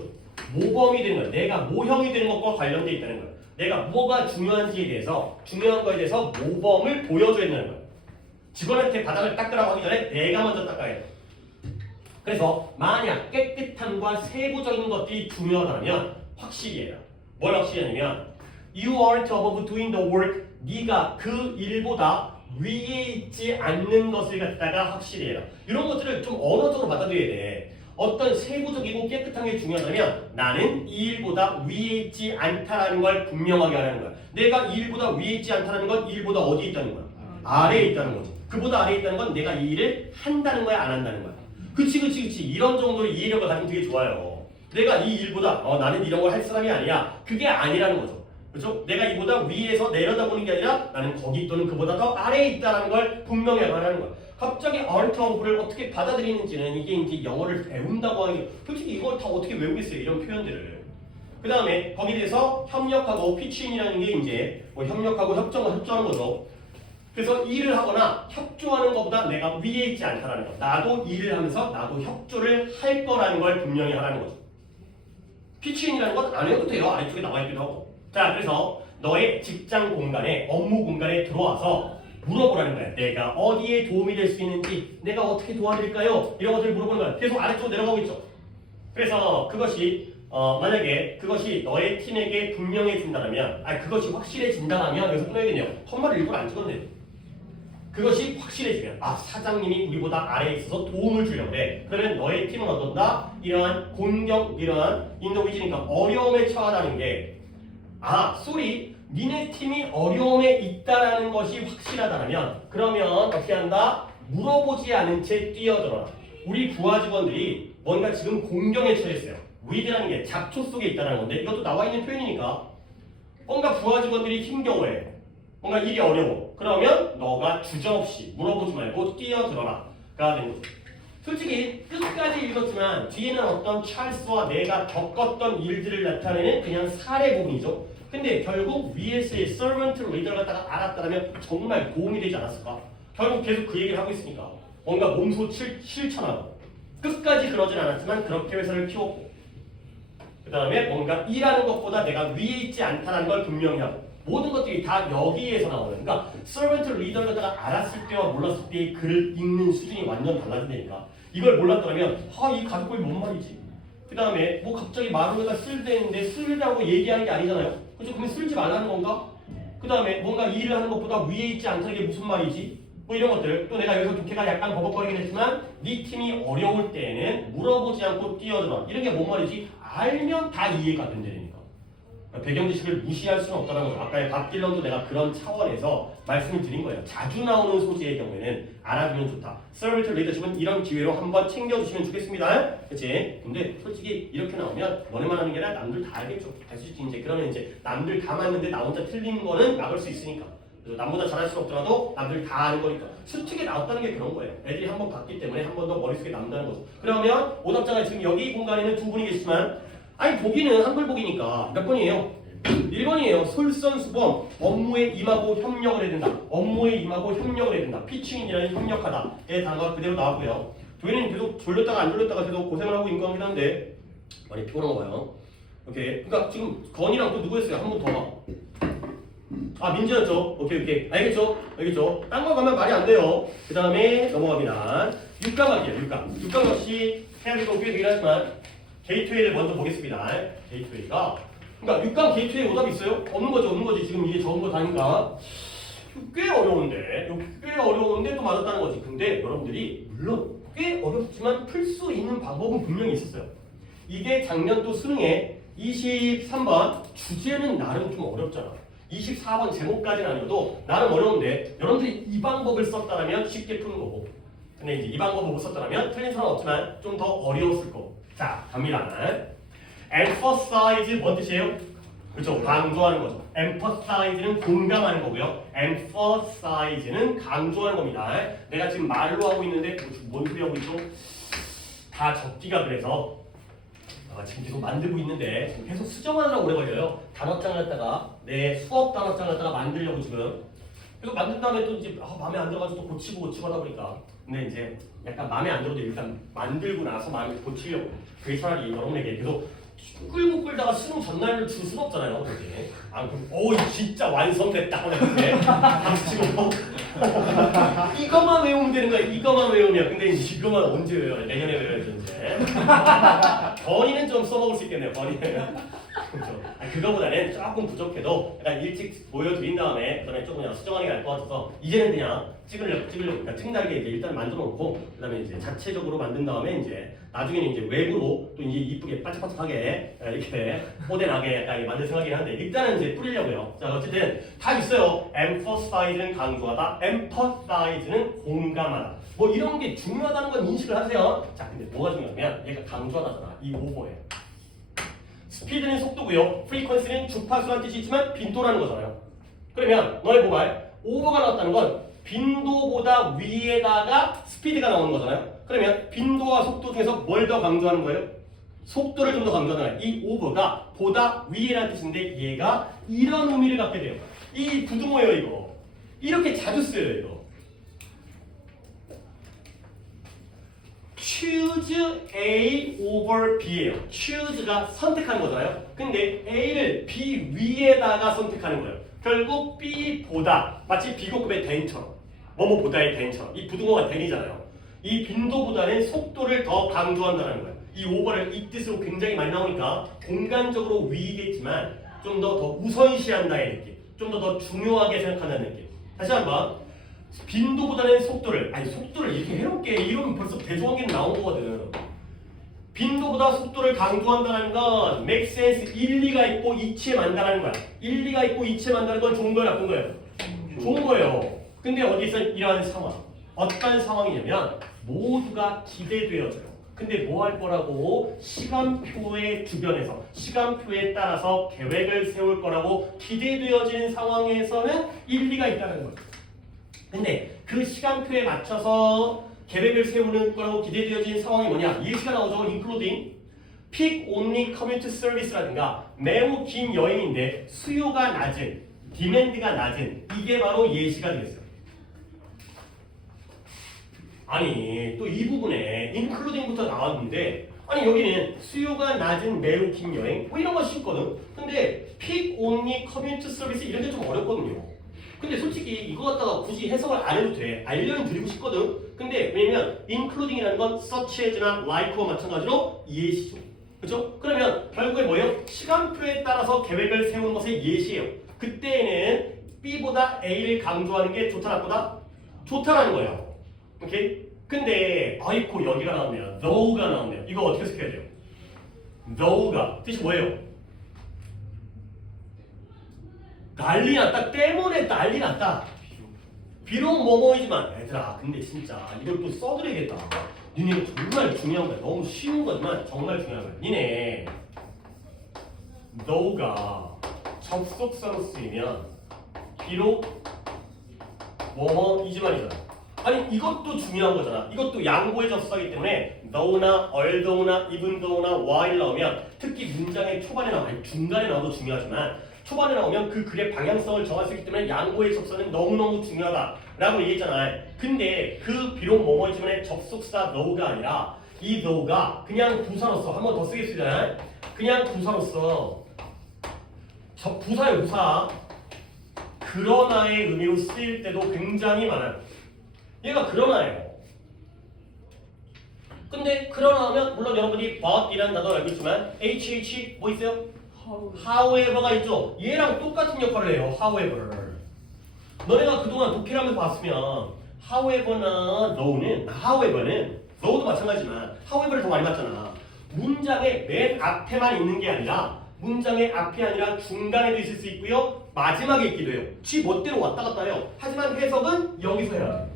모범이 되는 거야. 내가 모형이 되는 것과 관련돼 있다는 거야. 내가 뭐가 중요한지에 대해서, 중요한 거에 대해서 모범을 보여줘야 된다는 거야. 직원한테 바닥을 닦으라고 하기 전에 내가 먼저 닦아야 돼. 그래서 만약 깨끗함과 세부적인 것들이 중요하다면 확실히 해라. 뭘 확실히 하냐면 You aren't above doing the work. 네가 그 일보다 위에 있지 않는 것을 갖다가 확실히 해라. 이런 것들을 좀 언어적으로 받아들여야 돼. 어떤 세부적이고 깨끗한 게 중요하다면 나는 이 일보다 위에 있지 않다라는 걸 분명하게 하라는 거야. 내가 이 일보다 위에 있지 않다는 건 이 일보다 어디에 있다는 거야? 아래에 있다는 거지. 그보다 아래에 있다는 건 내가 이 일을 한다는 거야, 안 한다는 거야. 그치. 이런 정도의 이해력을 가지면 되게 좋아요. 내가 이 일보다 나는 이런 걸 할 사람이 아니야. 그게 아니라는 거죠. 그렇죠? 내가 이보다 위에서 내려다보는 게 아니라 나는 거기 또는 그보다 더 아래에 있다는 걸 분명히 말하는 거야. 갑자기 aren't of를 어떻게 받아들이는지는 이게 이제 영어를 배운다고 하는 게 솔직히 이걸 다 어떻게 외우겠어요? 이런 표현들을. 그 다음에 거기에 대해서 협력하고 피치인이라는 게 이제 뭐 협력하고 협조하는 거죠. 그래서 일을 하거나 협조하는 것보다 내가 위에 있지 않다라는 거. 나도 일을 하면서 나도 협조를 할 거라는 걸 분명히 하라는 거죠. 피치인이라는 건 안 해도 돼요. 아래쪽에 나와 있기도 하고. 자, 그래서 너의 직장 공간에, 업무 공간에 들어와서 물어보라는 거야. 내가 어디에 도움이 될 수 있는지, 내가 어떻게 도와드릴까요? 이런 것들을 물어보는 거야. 계속 아래쪽으로 내려가고 있죠. 그래서 그것이 만약에 그것이 너의 팀에게 분명해진다면, 그것이 확실해진다면 여기서 끊어야겠네요. 컴마를 일부러 안 찍었네. 그것이 확실해지면 사장님이 우리보다 아래에 있어서 도움을 주려고 해. 그러면 너의 팀은 어떤다? 이러한 공격, 이러한 인도위지니까 어려움에 처하다는 게 쏘리 니네 팀이 어려움에 있다라는 것이 확실하다면 그러면 어떻게 한다? 물어보지 않은 채 뛰어들어라. 우리 부하 직원들이 뭔가 지금 공경에 처했어요. 위드라는 게 잡초 속에 있다는 건데 이것도 나와 있는 표현이니까 뭔가 부하 직원들이 힘겨워해. 뭔가 일이 어려워. 그러면 너가 주저없이 물어보지 말고 뛰어들어라. 가 되는 거죠. 솔직히 끝까지 읽었지만 뒤에는 어떤 찰스와 내가 겪었던 일들을 나타내는 그냥 사례 부분이죠. 근데 결국 위에서의 servant leader 갖다가 알았다면 정말 도움이 되지 않았을까? 결국 계속 그 얘기를 하고 있으니까 뭔가 몸소 실천하고 끝까지 그러진 않았지만 그렇게 회사를 키웠고 그 다음에 뭔가 일하는 것보다 내가 위에 있지 않다는 걸 분명히 하고 모든 것들이 다 여기에서 나오는 그러니까 servant leader 갖다가 알았을 때와 몰랐을 때의 글을 읽는 수준이 완전 달라진다니까 이걸 몰랐더라면 이 가족법이 뭔 말이지? 그 다음에 뭐 갑자기 말을 갖다 쓸데는데 쓰라고 얘기하는 게 아니잖아요. 그죠? 그럼 쓸지 말라는 건가? 그 다음에 뭔가 일을 하는 것보다 위에 있지 않다는 게 무슨 말이지? 뭐 이런 것들 또 내가 여기서 독해가 약간 버벅거리긴 했지만 네 팀이 어려울 때에는 물어보지 않고 뛰어들어 이런 게 뭔 말이지? 알면 다 이해가 된다니까. 배경 지식을 무시할 수는 없다는 거죠. 아까의 밥 딜런도 내가 그런 차원에서 말씀을 드린 거예요. 자주 나오는 소재의 경우에는 알아두면 좋다. 서비스 리더십은 이런 기회로 한번 챙겨주시면 좋겠습니다. 그치? 근데 솔직히 이렇게 나오면 너네만 하는 게 아니라 남들 다 알겠죠. 할 수 있지. 이제 그러면 이제 남들 다 맞는데 나 혼자 틀린 거는 막을 수 있으니까. 그래서 남보다 잘할 수 없더라도 남들 다 아는 거니까. 수특에 나왔다는 게 그런 거예요. 애들이 한 번 봤기 때문에 한 번 더 머릿속에 남다는 거죠. 그러면 오답자가 지금 여기 공간에는 두 분이 계시지만 보기는 한글 보기니까 몇 번이에요? 1번이에요. 솔선수범 업무에 임하고 협력을 해야 된다. 업무에 임하고 협력을 해야 된다. 피칭이라는 협력하다. 의 단어가 그대로 나왔고요. 도희는 계속 졸렸다가 안 졸렸다가 계속 고생을 하고 있는 거긴 한데 많이 피곤한 거예요. 오케이. 그러니까 지금 건이랑 또 누구였어요? 한 번 더 봐. 민지였죠. 오케이. 알겠죠? 딴 거 가면 말이 안 돼요. 그 다음에 넘어갑니다. 육각학이에요. 육각 역시 해야 될 거 꽤 되긴 하지만 게이트웨이를 먼저 보겠습니다. 게이트웨이가 그러니까 6강 게이트웨이 오답이 있어요? 없는 거지. 지금 이게 적은 거 다니까 꽤 어려운데 또 맞았다는 거지. 근데 여러분들이 물론 꽤 어렵지만 풀 수 있는 방법은 분명히 있었어요. 이게 작년도 수능에 23번 주제는 나름 좀 어렵잖아. 24번 제목까지는 아니어도 나름 어려운데 여러분들이 이 방법을 썼다면 쉽게 푸는 거고 근데 이제 이 방법을 못 썼다면 틀린 사람은 없지만 좀 더 어려웠을 거고 자, 갑니다. emphasize 뭔 뜻이에요? 그렇죠. 강조하는 거죠. emphasize는 공감하는 거고요. emphasize는 강조하는 겁니다. 내가 지금 말로 하고 있는데 뭔 소리 하고 있죠? 다 적기가 그래서 지금 계속 만들고 있는데 지금 계속 수정하느라고 오래 걸려요. 단어장을 갖다가 내 수업 단어장을 갖다가 만들려고 지금 그래서 만든 다음에 또 이제 마음에 안 들어가지고 또 고치고 하다 보니까 근데 이제 약간 마음에 안 들어도 일단 만들고 나서 마음에 고치려고 그게 차라리 여러분에게 계속 끌다가 수능 전날을 줄 수는 없잖아요. 그게 그럼 진짜 완성됐다 이렇게 박수 치고 이것만 외우면 되는 거야. 이것만 외우면 근데 이제 이것만 언제 외워요? 내년에 외워야지 이제 건의는 좀 써먹을 수 있겠네요. 건의는 그렇죠. 그거보다는 조금 부족해도 약간 일찍 보여드린 다음에 그다음에 조금 그냥 수정하는 게 나을 것 같아서 이제는 그냥 찍으려고 그러니까 찍는다는 게 이제 일단 만들어 놓고 그다음에 이제 자체적으로 만든 다음에 이제 나중에는 이제 외부로 또 이제 이쁘게 반짝반짝하게 이렇게 모델하게 약간 만들 생각이긴 한데 일단은 이제 뿌리려고요. 자 어쨌든 다 있어요. emphasize는 강조하다, empathize는 공감하다. 뭐 이런 게 중요하다는 건 인식을 하세요. 자 근데 뭐가 중요하냐면 얘가 강조하다잖아. 이 오버예요. 스피드는 속도고요. 프리퀀시는 주파수란 뜻이 있지만 빈도라는 거잖아요. 그러면 너의 모발 오버가 나왔다는 건 빈도보다 위에다가 스피드가 나오는 거잖아요. 그러면 빈도와 속도 중에서 뭘 더 강조하는 거예요? 속도를 좀 더 강조하는 이 over가 보다 위에라는 뜻인데 얘가 이런 의미를 갖게 돼요. 이 부등호예요 이거. 이렇게 자주 쓰여요 이거. choose A over B예요. choose가 선택하는 거잖아요. 근데 A를 B 위에다가 선택하는 거예요. 결국 B보다 마치 비교급의 than처럼 뭐뭐보다의 than처럼 이 부등호가 than이잖아요. 이 빈도보다는 속도를 더 강조한다는 거예요. 이 over를 이 뜻으로 굉장히 많이 나오니까 공간적으로 위이겠지만 좀 더 우선시한다의 느낌, 좀 더 중요하게 생각한다는 느낌. 다시 한번 빈도보다는 속도를 속도를 이렇게 해놓게 이러면 벌써 대조관계는 나온 거거든. 빈도보다 속도를 강조한다는 건 make sense 일리가 있고 이치에 만다는 거야. 일리가 있고 이치에 만다는 건 좋은 거예요, 나쁜 거예요? 좋은 거예요. 근데 어디서 이러한 상황 어떤 상황이냐면 모두가 기대되어져요. 근데 뭐 할 거라고? 시간표의 주변에서 시간표에 따라서 계획을 세울 거라고 기대되어지는 상황에서는 일리가 있다는 거예요. 근데 그 시간표에 맞춰서 계획을 세우는 거라고 기대되어지는 상황이 뭐냐? 예시가 나오죠. including peak only commute service라든가 매우 긴 여행인데 수요가 낮은, 디맨드가 낮은 이게 바로 예시가 되겠어요. 아니 또 이 부분에 including부터 나왔는데 아니 여기는 수요가 낮은 매우 긴 여행 뭐 이런 거 쉽거든. 근데 peak only commute service 이런 게 좀 어렵거든요. 근데 솔직히 이거 갖다가 굳이 해석을 안 해도 돼. 알려는 드리고 싶거든. 근데 왜냐면 including이라는 건 such as나 like와 마찬가지로 예시죠. 그렇죠? 그러면 결국에 뭐예요? 시간표에 따라서 계획을 세우는 것의 예시예요. 그때는 B보다 A를 강조하는 게 좋다 나쁘다? 좋다라는 거예요. 오케이? 근데 아이고 여기가 나오면 though가 나오면 이거 어떻게 해석해야 돼요? though가 뜻이 뭐예요? 난리 났다 때문에 난리 났다. 비록 뭐뭐이지만 얘들아 근데 진짜 이걸 또 써드려야겠다. 니네 정말 중요한 거야. 너무 쉬운 거지만 정말 중요한 거야. 니네 though가 접속사로 쓰이면 비록 뭐뭐이지만이잖아. 아니 이것도 중요한 거잖아. 이것도 양보의 접속사이기 때문에 though나 although나 even though나 while 나오면 특히 문장의 초반에 나와 아니 중간에 나와도 중요하지만 초반에 나오면 그 글의 방향성을 정할 수 있기 때문에 양보의 접속사는 너무너무 중요하다라고 얘기했잖아요. 근데 그 비록 뭐뭐이지만의 접속사 though가 아니라 이 though가 그냥 부사로서 한 번 더 쓰겠습니다. 그냥 부사로서 부사예요 부사. 그러나의 의미로 쓰일 때도 굉장히 많아요. 얘가 그러나예요. 근데 그러나 하면 물론 여러분이 but이라는 단어를 알고 있지만 HH 뭐 있어요? however가 있죠. 얘랑 똑같은 역할을 해요. however. 너네가 그동안 독해하면서 봤으면 however나 however는 though도 마찬가지지만 however를 더 많이 봤잖아. 문장의 맨 앞에만 있는 게 아니라 문장의 앞이 아니라 중간에도 있을 수 있고요. 마지막에 있기도 해요. 지 멋대로 왔다 갔다 해요. 하지만 해석은 여기서 해야 돼요.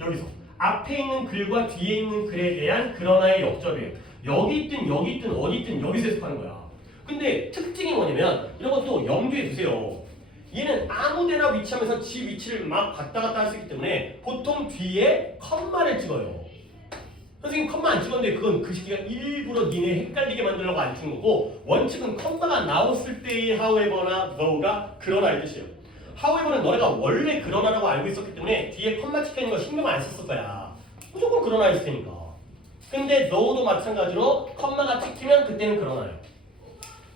여기서. 앞에 있는 글과 뒤에 있는 글에 대한 그러나의 역접이에요. 여기 있든 여기 있든 어디 있든 여기서 해석하는 거야. 근데 특징이 뭐냐면 이런 것도 염두에 두세요. 얘는 아무데나 위치하면서 지 위치를 막 갔다 갔다 할 수 있기 때문에 보통 뒤에 컴마를 찍어요. 선생님 컴마 안 찍었는데 그건 그 시기가 일부러 니네 헷갈리게 만들려고 안 찍은 거고 원칙은 컴마가 나왔을 때의 however나 though가 그러나의 뜻이에요. however는 너네가 원래 그러나라고 알고 있었기 때문에 뒤에 컴마 찍혀있는 거 신경 안 썼을 거야. 무조건 그러나 있을 테니까. 근데 though도 마찬가지로 컴마가 찍히면 그때는 그러나예요.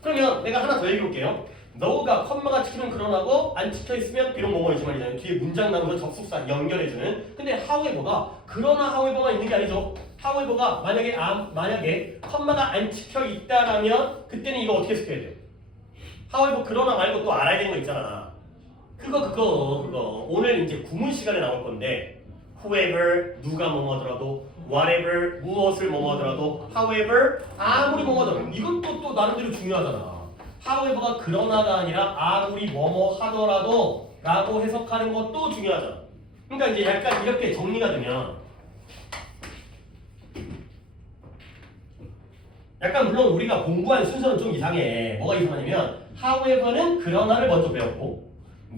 그러면 내가 하나 더 얘기해 볼게요. though가 컴마가 찍히면 그러나고 안 찍혀있으면 비록 뭐뭐이지만이잖아요. 뒤에 문장 나오면서 접속사 연결해주는. 근데 however가 그러나 however만 있는 게 아니죠. however가 만약에 컴마가 안 찍혀 있다라면 그때는 이거 어떻게 해석해야 돼요? however 그러나 말고 또 알아야 되는 거 있잖아. 그거 오늘 이제 구문 시간에 나올 건데 whoever 누가 뭐뭐더라도 whatever 무엇을 뭐뭐더라도 however 아무리 뭐뭐더라도 이것도 또 나름대로 중요하잖아. however가 그러나가 아니라 아무리 뭐뭐 하더라도 라고 해석하는 것도 중요하잖아. 그러니까 이제 약간 이렇게 정리가 되면 약간 물론 우리가 공부한 순서는 좀 이상해. 뭐가 이상하냐면 however는 그러나를 먼저 배웠고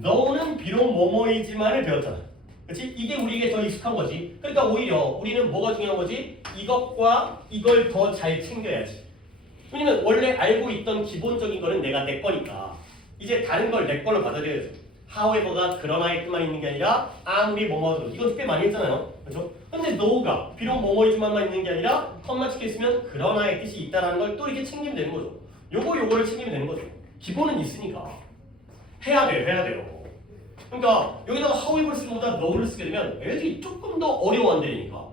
though는 비록 뭐뭐이지만을 배웠잖아. 그렇지? 이게 우리에게 더 익숙한 거지. 그러니까 오히려 우리는 뭐가 중요한 거지? 이것과 이걸 더 잘 챙겨야지. 왜냐면 원래 알고 있던 기본적인 거는 내가 내 거니까 이제 다른 걸 내 걸로 받아들여야죠. however가 그러나의 뜻만 있는 게 아니라 아무리 뭐뭐도 이건 꽤 많이 했잖아요. 그렇죠? 근데 no가 비록 뭐뭐이지만만 있는 게 아니라 컴마 찍혀 있으면 그러나의 뜻이 있다라는 걸 또 이렇게 챙기면 되는 거죠. 요거를 챙기면 되는 거죠. 기본은 있으니까 해야 돼요. 그러니까 여기다가 however 쓰는 것보다 no를 쓰게 되면 애들이 조금 더 어려워한다니까.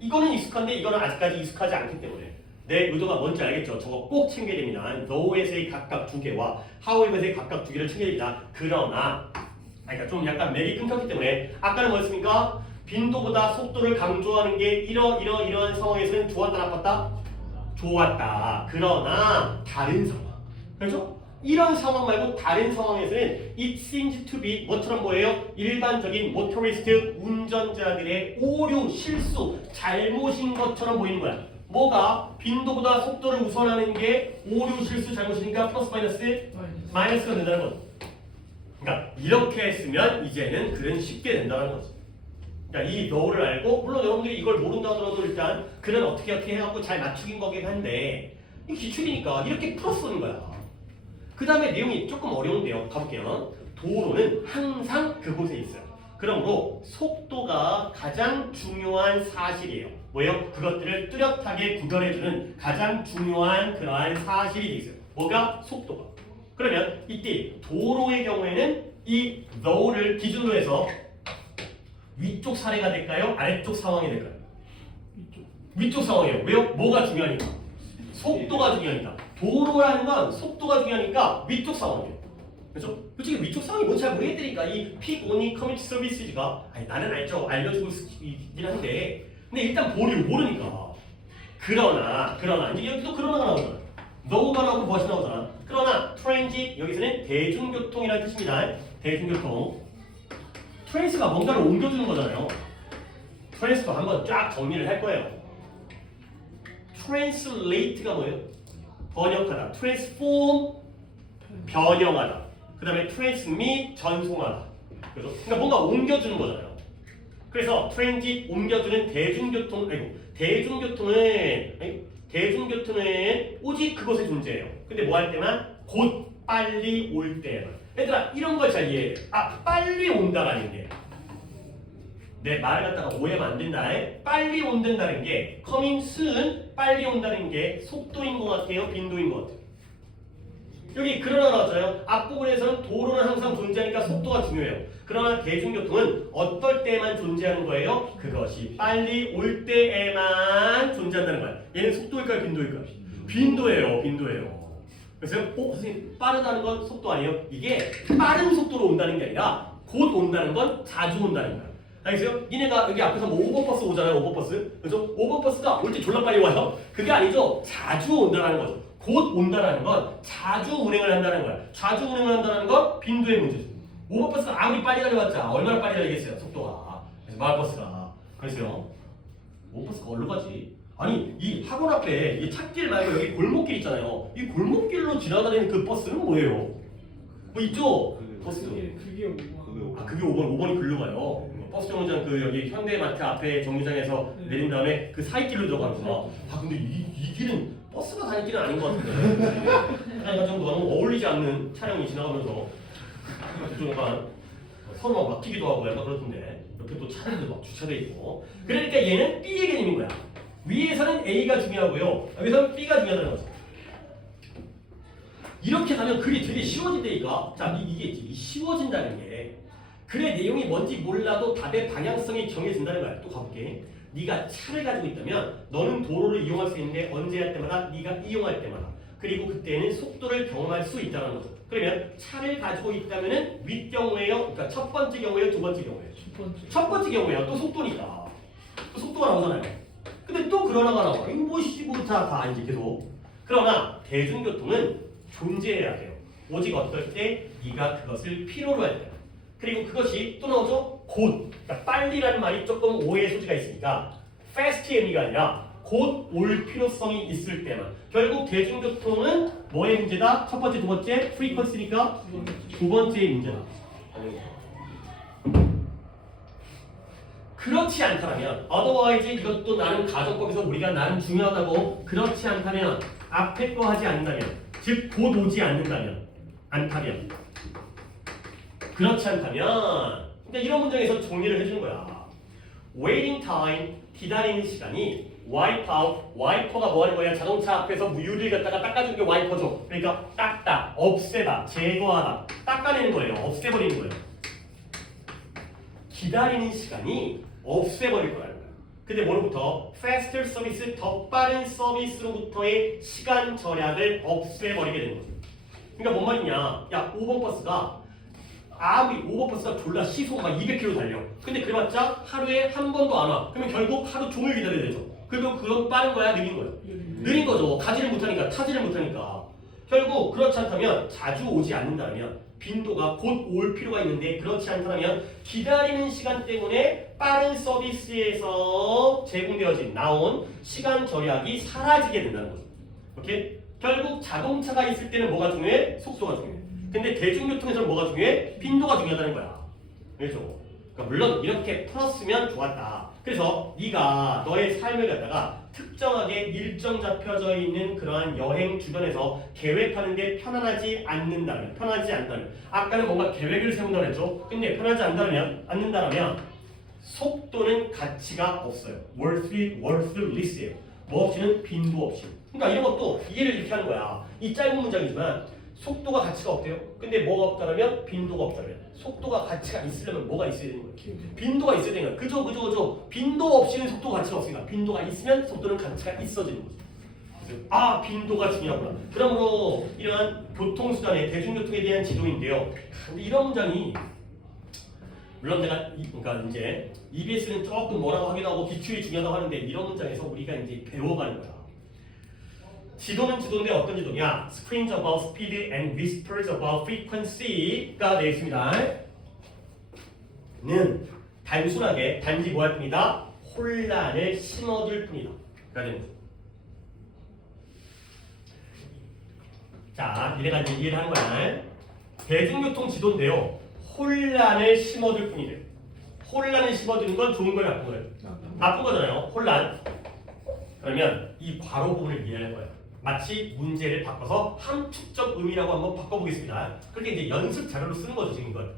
이거는 익숙한데 이거는 아직까지 익숙하지 않기 때문에 내 의도가 뭔지 알겠죠? 저거 꼭 챙겨야 됩니다. no에서의 각각 두 개와 however에서의 각각 두 개를 챙겨야 됩니다. 그러나 그러니까 좀 약간 맥이 끊겼기 때문에 아까는 뭐였습니까? 빈도보다 속도를 강조하는 게 이러한 상황에서는 좋았다 나빴다? 좋았다. 그러나 다른 상황 그렇죠? 이런 상황 말고 다른 상황에서는 it seems to be 뭐처럼 뭐예요? 일반적인 모토리스트 운전자들의 오류, 실수, 잘못인 것처럼 보이는 거야. 뭐가? 빈도보다 속도를 우선하는 게 오류, 실수, 잘못이니까 플러스 마이너스가 된다는 거죠. 그러니까 이렇게 했으면 이제는 글은 쉽게 된다는 거죠. 그러니까 이 너를 알고 물론 여러분들이 이걸 모른다 하더라도 일단 글은 어떻게 해갖고 잘 맞추긴 거긴 한데 이 기출이니까 이렇게 풀어쓰는 거야. 그 다음에 내용이 조금 어려운데요. 가볼게요. 도로는 항상 그곳에 있어요. 그러므로 속도가 가장 중요한 사실이에요. 뭐예요? 그것들을 뚜렷하게 구별해주는 가장 중요한 그러한 사실이 돼 있어요. 뭐가? 속도가. 그러면 이때 도로의 경우에는 이 thou를 기준으로 해서 위쪽 사례가 될까요? 아래쪽 상황이 될까요? 위쪽 상황이에요. 왜요? 뭐가 중요하니까? 속도가 중요하니까. 도로라는 건 속도가 중요하니까 위쪽 상황이에요. 그렇죠? 솔직히 위쪽 상황이 뭔지 잘 모르겠다니까. 이 픽 오니 커뮤니티 서비스가 아니 나는 알죠. 알려주고 있긴 한데 근데 일단 모르니까. 그러나 이제 여기도 그러나가 나오잖아. 너가 나오고 무엇이 나오잖아. 그러나 트랜짓 여기서는 대중교통이라는 뜻입니다. 대중교통. 트랜스가 뭔가를 옮겨주는 거잖아요. 트랜스도 한번 쫙 정리를 할 거예요. 트랜슬레이트가 뭐예요? 번역하다. 트랜스폼 변형하다. 그 다음에 트랜스밋 전송하다. 그래서 그러니까 뭔가 옮겨주는 거잖아요. 그래서 트랜짓 옮겨주는 대중교통은 오직 그곳에 존재해요. 근데 뭐 할 때만? 곧 빨리 올 때만. 얘들아 이런 걸 잘 이해해. 빨리 온다라는 게 내 말을 갖다가 오해하면 안 된다. 빨리 온다는 게 coming soon 빨리 온다는 게 속도인 것 같아요? 빈도인 것 같아요? 여기 그러나 나왔잖아요. 앞부분에서는 도로는 항상 존재하니까 속도가 중요해요. 그러나 대중교통은 어떨 때만 존재하는 거예요? 그것이 빨리 올 때에만 존재한다는 거야. 얘는 속도일까요? 빈도일까요? 빈도예요. 그래서 선생님 빠르다는 건 속도 아니에요? 이게 빠른 속도로 온다는 게 아니라 곧 온다는 건 자주 온다는 거야. 알겠어요? 니네가 여기 앞에서 뭐 오버버스 오잖아요. 오버버스. 그래서 오버버스가 올 때 졸라 빨리 와요? 그게 아니죠. 자주 온다는 거죠. 곧 온다는 건 자주 운행을 한다는 거야. 자주 운행을 한다는 건 빈도의 문제죠. 오버버스가 아무리 빨리 달려봤자 얼마나 빨리 달리겠어요? 속도가. 그래서 마을버스가. 그래서요. 오버버스가 어디로 가지? 아니 이 학원 앞에 이 찾길 말고 여기 골목길 있잖아요. 이 골목길로 지나다니는 그 버스는 뭐예요? 뭐 있죠? 버스. 그게 그게 5번이 글로 가요. 버스 정류장 그 여기 현대마트 앞에 정류장에서 내린 다음에 그 사이길로 들어가면서 근데 이 길은 버스가 다닐 길은 아닌 것 같은데 차량과 정도 너무 어울리지 않는 차량이 지나가면서 좀 약간 서로 막 막히기도 하고 약간 그렇던데 옆에 또 차량도 막 주차돼 있고 그러니까 얘는 B의 개념인 거야. 위에서는 A가 중요하고요 여기서는 B가 중요하다는 거죠. 이렇게 가면 글이 되게 쉬워진다니까. 자 이게 쉬워진다는 게 글의 내용이 뭔지 몰라도 답의 방향성이 정해진다는 거야. 또 가볼게. 네가 차를 가지고 있다면 너는 도로를 이용할 수 있는데 언제 할 때마다 네가 이용할 때마다 그리고 그때는 속도를 경험할 수 있다는 거죠. 그러면 차를 가지고 있다면은 윗 경우예요. 그러니까 첫 번째 경우예요, 두 번째 경우예요. 첫 번째 경우예요. 또 속도니까. 또 속도가 나오잖아요. 근데 또 그러나가 나와. 이거 뭐 다 이제 계속. 그러나 대중교통은 존재해야 돼요. 오직 어떨 때 네가 그것을 필요로 할 때. 그리고 그것이 또 나오죠. 곧. 그러니까 빨리라는 말이 조금 오해의 소지가 있으니까 fast의 의미가 아니라 곧 올 필요성이 있을 때만. 결국 대중교통은 뭐의 문제다? 첫 번째, 두 번째 frequency니까 두 번째의 문제다. 그렇지 않다면 otherwise 이것도 나름 가정법에서 우리가 나름 중요하다고 그렇지 않다면 앞에 거 하지 않는다면 즉 곧 오지 않는다면 않다면 그렇지 않다면 그러니까 이런 문장에서 정리를 해주는 거야. waiting time 기다리는 시간이 wipe out 와이퍼가 뭐 하는 거야? 자동차 앞에서 무유를 갖다가 닦아주는 게 와이퍼죠. 그러니까 닦다, 없애다, 제거하다, 닦아내는 거예요. 없애버리는 거예요. 기다리는 시간이 없애버릴 거라는 거야. 근데 뭐로부터? faster 서비스, 더 빠른 서비스로부터의 시간 절약을 없애버리게 되는 거죠. 그러니까 뭔 말이냐? 야, 5번 버스가 아무리 5번 버스가 졸라 시속가 막 200km 달려. 근데 그래봤자 하루에 한 번도 안 와. 그러면 결국 하루 종일 기다려야 되죠. 그리고 그건 빠른 거야, 느린 거야? 느린 거죠. 가지를 못하니까, 타지를 못하니까. 결국 그렇지 않다면 자주 오지 않는다면 빈도가 곧 올 필요가 있는데 그렇지 않다면 기다리는 시간 때문에 빠른 서비스에서 제공되어진 나온 시간 절약이 사라지게 된다는 거죠. 오케이? 결국 자동차가 있을 때는 뭐가 중요해? 속도가 중요해. 근데 대중교통에서는 뭐가 중요해? 빈도가 중요하다는 거야. 그렇죠? 그러니까 물론 이렇게 풀었으면 좋았다. 그래서 네가 너의 삶을 갖다가 특정하게 일정 잡혀져 있는 그러한 여행 주변에서 계획하는데 편안하지 않는다면, 편하지 않다면, 아까는 뭔가 계획을 세운다고 했죠. 근데 편하지 않는다면 속도는 가치가 없어요. worthless예요. 뭐 없이는 빈도 없이. 그러니까 이런 것도 이해를 이렇게 하는 거야. 이 짧은 문장이지만 속도가 가치가 없대요. 근데 뭐가 없다면 빈도가 없다면 속도가 가치가 있으려면 뭐가 있어야 되는 거예요? 빈도가 있어야 되는 거야. 그죠. 빈도 없이는 속도가 가치가 없으니까 빈도가 있으면 속도는 가치가 있어지는 거죠. 그래서 아, 빈도가 중요하구나. 그러므로 이러한 교통수단의 대중교통에 대한 지도인데요. 근데 이런 문장이 물론 내가 그러니까 이제 EBS는 조금 뭐라고 하기도 하고 기출이 중요하다고 하는데 이런 문장에서 우리가 이제 배워가는 거야. 지도는 지도인데 어떤 지도냐? Screams about speed and whispers about frequency가 되어 있습니다. 는 단순하게 단지 뭐 할 뿐이다? 혼란을 심어줄 뿐이다. 가 되는 거죠. 자, 이래가 이제 이해를 하는 거야. 대중교통 지도인데요. 혼란을 심어줄 뿐이래. 혼란을 심어주는 건 좋은 거예요, 나쁜 거예요? 나쁜 거잖아요. 혼란. 그러면 이 괄호 부분을 이해할 거예요. 마치 문제를 바꿔서 함축적 의미라고 한번 바꿔보겠습니다. 그렇게 이제 연습 자료로 쓰는 거죠, 지금 이걸.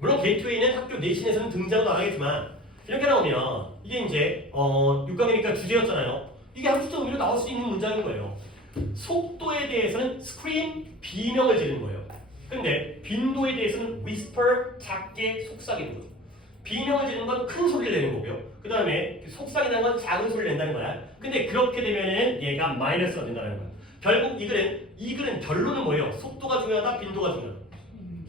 물론 게이트웨이는 학교 내신에서는 등장도 안 하겠지만 이렇게 나오면 이게 이제 6강이니까 주제였잖아요. 이게 함축적 의미로 나올 수 있는 문장인 거예요. 속도에 대해서는 scream, 비명을 지르는 거예요. 근데 빈도에 대해서는 whisper, 작게 속삭이는 거죠. 비명을 지르는 건 큰 소리를 내는 거고요. 그 다음에 속삭이는 건 작은 소리를 낸다는 거야. 근데 그렇게 되면은 얘가 마이너스가 된다는 거야. 결국 이 글은 결론은 뭐예요? 속도가 중요하다, 빈도가 중요하다.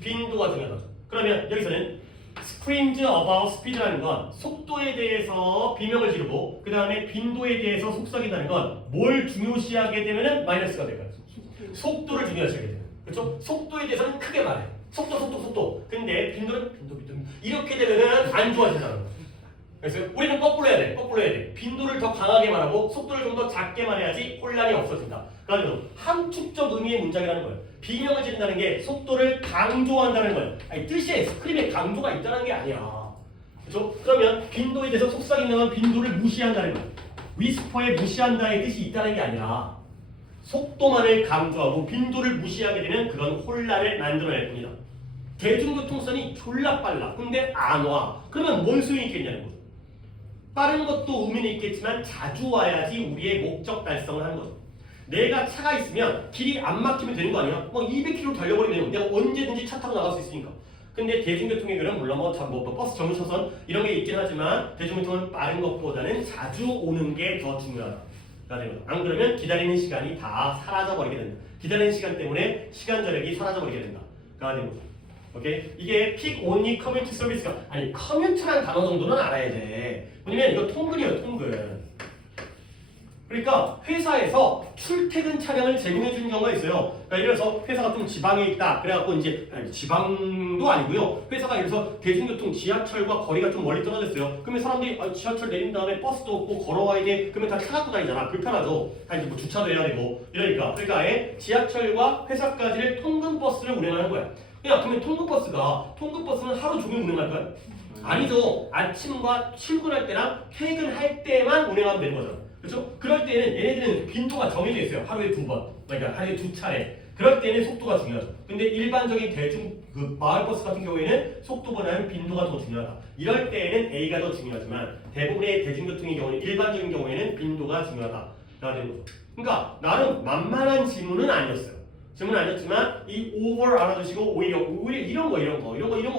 빈도가 중요하다. 그러면 여기서는 screams about speed라는 건 속도에 대해서 비명을 지르고 그 다음에 빈도에 대해서 속삭인다는 건 뭘 중요시하게 되면은 마이너스가 될까요? 속도를 중요시하게 돼요. 그렇죠? 속도에 대해서는 크게 말해. 속도. 근데 빈도 이렇게 되면은 안 좋아진다는 거죠. 그래서 우리는 거꾸로 해야 돼. 빈도를 더 강하게 말하고 속도를 좀 더 작게 말해야지 혼란이 없어진다. 그래서 함축적 의미의 문장이라는 거예요. 비명을 지른다는 게 속도를 강조한다는 거예요. 아니, 뜻이 스크림에 강조가 있다는 게 아니야. 그렇죠? 그러면 빈도에 대해서 속삭인다면 빈도를 무시한다는 거예요. 위스퍼에 무시한다의 뜻이 있다는 게 아니라 속도만을 강조하고 빈도를 무시하게 되면 그건 혼란을 만들어낼 뿐이다. 대중교통선이 졸라 빨라. 근데 안 와. 그러면 뭔 소용이 있겠냐는 거죠. 빠른 것도 의미는 있겠지만 자주 와야지 우리의 목적 달성을 하는 거죠. 내가 차가 있으면 길이 안 막히면 되는 거 아니야? 뭐 200km 달려버리면 내가 언제든지 차 타고 나갈 수 있으니까. 근데 대중교통의 글은 물론 버스 정류차선 이런 게 있긴 하지만 대중교통은 빠른 것보다는 자주 오는 게 더 중요하다. 안 그러면 기다리는 시간이 다 사라져버리게 된다. 기다리는 시간 때문에 시간 절약이 사라져버리게 된다. 가 되는 거죠. 오케이? 이게 픽 온리 커뮤니티 서비스가 아니 커뮤니티라는 단어 정도는 알아야 돼. 왜냐면 이거 통근이에요, 통근. 그러니까 회사에서 출퇴근 차량을 제공해 주는 경우가 있어요. 그러니까 예를 들어서 회사가 좀 지방에 있다. 그래갖고 이제 아니, 지방도 아니고요. 회사가 예를 들어서 대중교통 지하철과 거리가 좀 멀리 떨어졌어요. 그러면 사람들이 지하철 내린 다음에 버스도 없고 걸어와야 돼. 그러면 다 차 갖고 다니잖아. 불편하죠. 다 이제 뭐 주차도 해야 되고 이러니까. 그러니까 아예 지하철과 회사까지를 통근 버스를 운행하는 거야. 야, 그러면 통근버스는 하루 종일 운행할까요? 아니죠. 아침과 출근할 때랑 퇴근할 때만 운행하면 되는 거죠. 그렇죠? 그럴 때는 얘네들은 빈도가 정해져 있어요. 하루에 2번. 그러니까 하루에 2차례. 그럴 때는 속도가 중요하죠. 근데 일반적인 대중 그 마을버스 같은 경우에는 속도보다는 빈도가 더 중요하다. 이럴 때에는 A가 더 중요하지만 대부분의 대중교통의 경우는 일반적인 경우에는 빈도가 중요하다가 되는 거죠. 그러니까 나름 만만한 질문은 아니었어요. 질문은 아니었지만 이 over 알아두시고 오히려 이런 거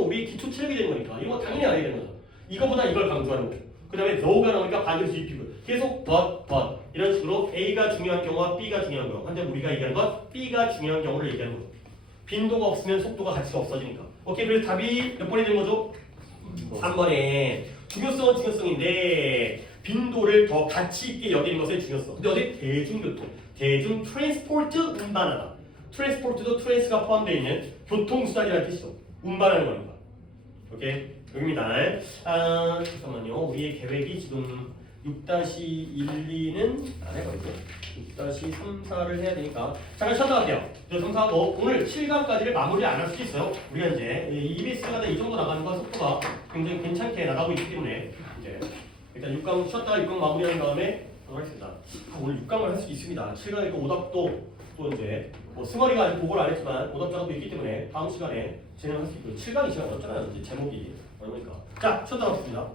우리 기초 체력이 되는 거니까 이런 거 당연히 알아야 되는 거죠. 이거보다 이걸 강조하는 거고. 그 다음에 though가 나오니까 반드시 입히고 계속 but 이런 식으로 A가 중요한 경우와 B가 중요한 경우. 근데 우리가 얘기하는 건 B가 중요한 경우를 얘기하는 거죠. 빈도가 없으면 속도가 가치가 없어지니까. 오케이, 그래서 답이 몇 번이 되는 거죠? 3번에 중요성은 중요성인데 빈도를 더 가치 있게 여기는 것의 중요성. 근데 어디? 대중 트랜스포트 운반하다. 트랜스포트도 트랜스가 포함되어 있는 교통수단이라는 뜻이죠. 운반하는 거니까. 오케이, 여기입니다. 잠깐만요. 우리의 계획이 지금 6-1, 2는 안 해버리고 6-3, 4를 해야 되니까 잠깐 쉬었다 갈게요. 3, 4, 오늘 7강까지를 마무리 안 할 수도 있어요. 우리가 이제 EBS가 이 정도 나가는 건 속도가 굉장히 괜찮게 나가고 있기 때문에 이제 일단 6강 쉬었다가 6강 마무리한 다음에 하도록 하겠습니다. 오늘 6강을 할 수 있습니다. 7강이니까 오답도 또 이제 승원이가 아직 보고를 안 했지만 오답 작업도 있기 때문에 다음 시간에 진행할 수 있고요. 7강이 제일 어렵잖아요. 이제 제목이 어려우니까. 자, 쉬었다 가겠습니다.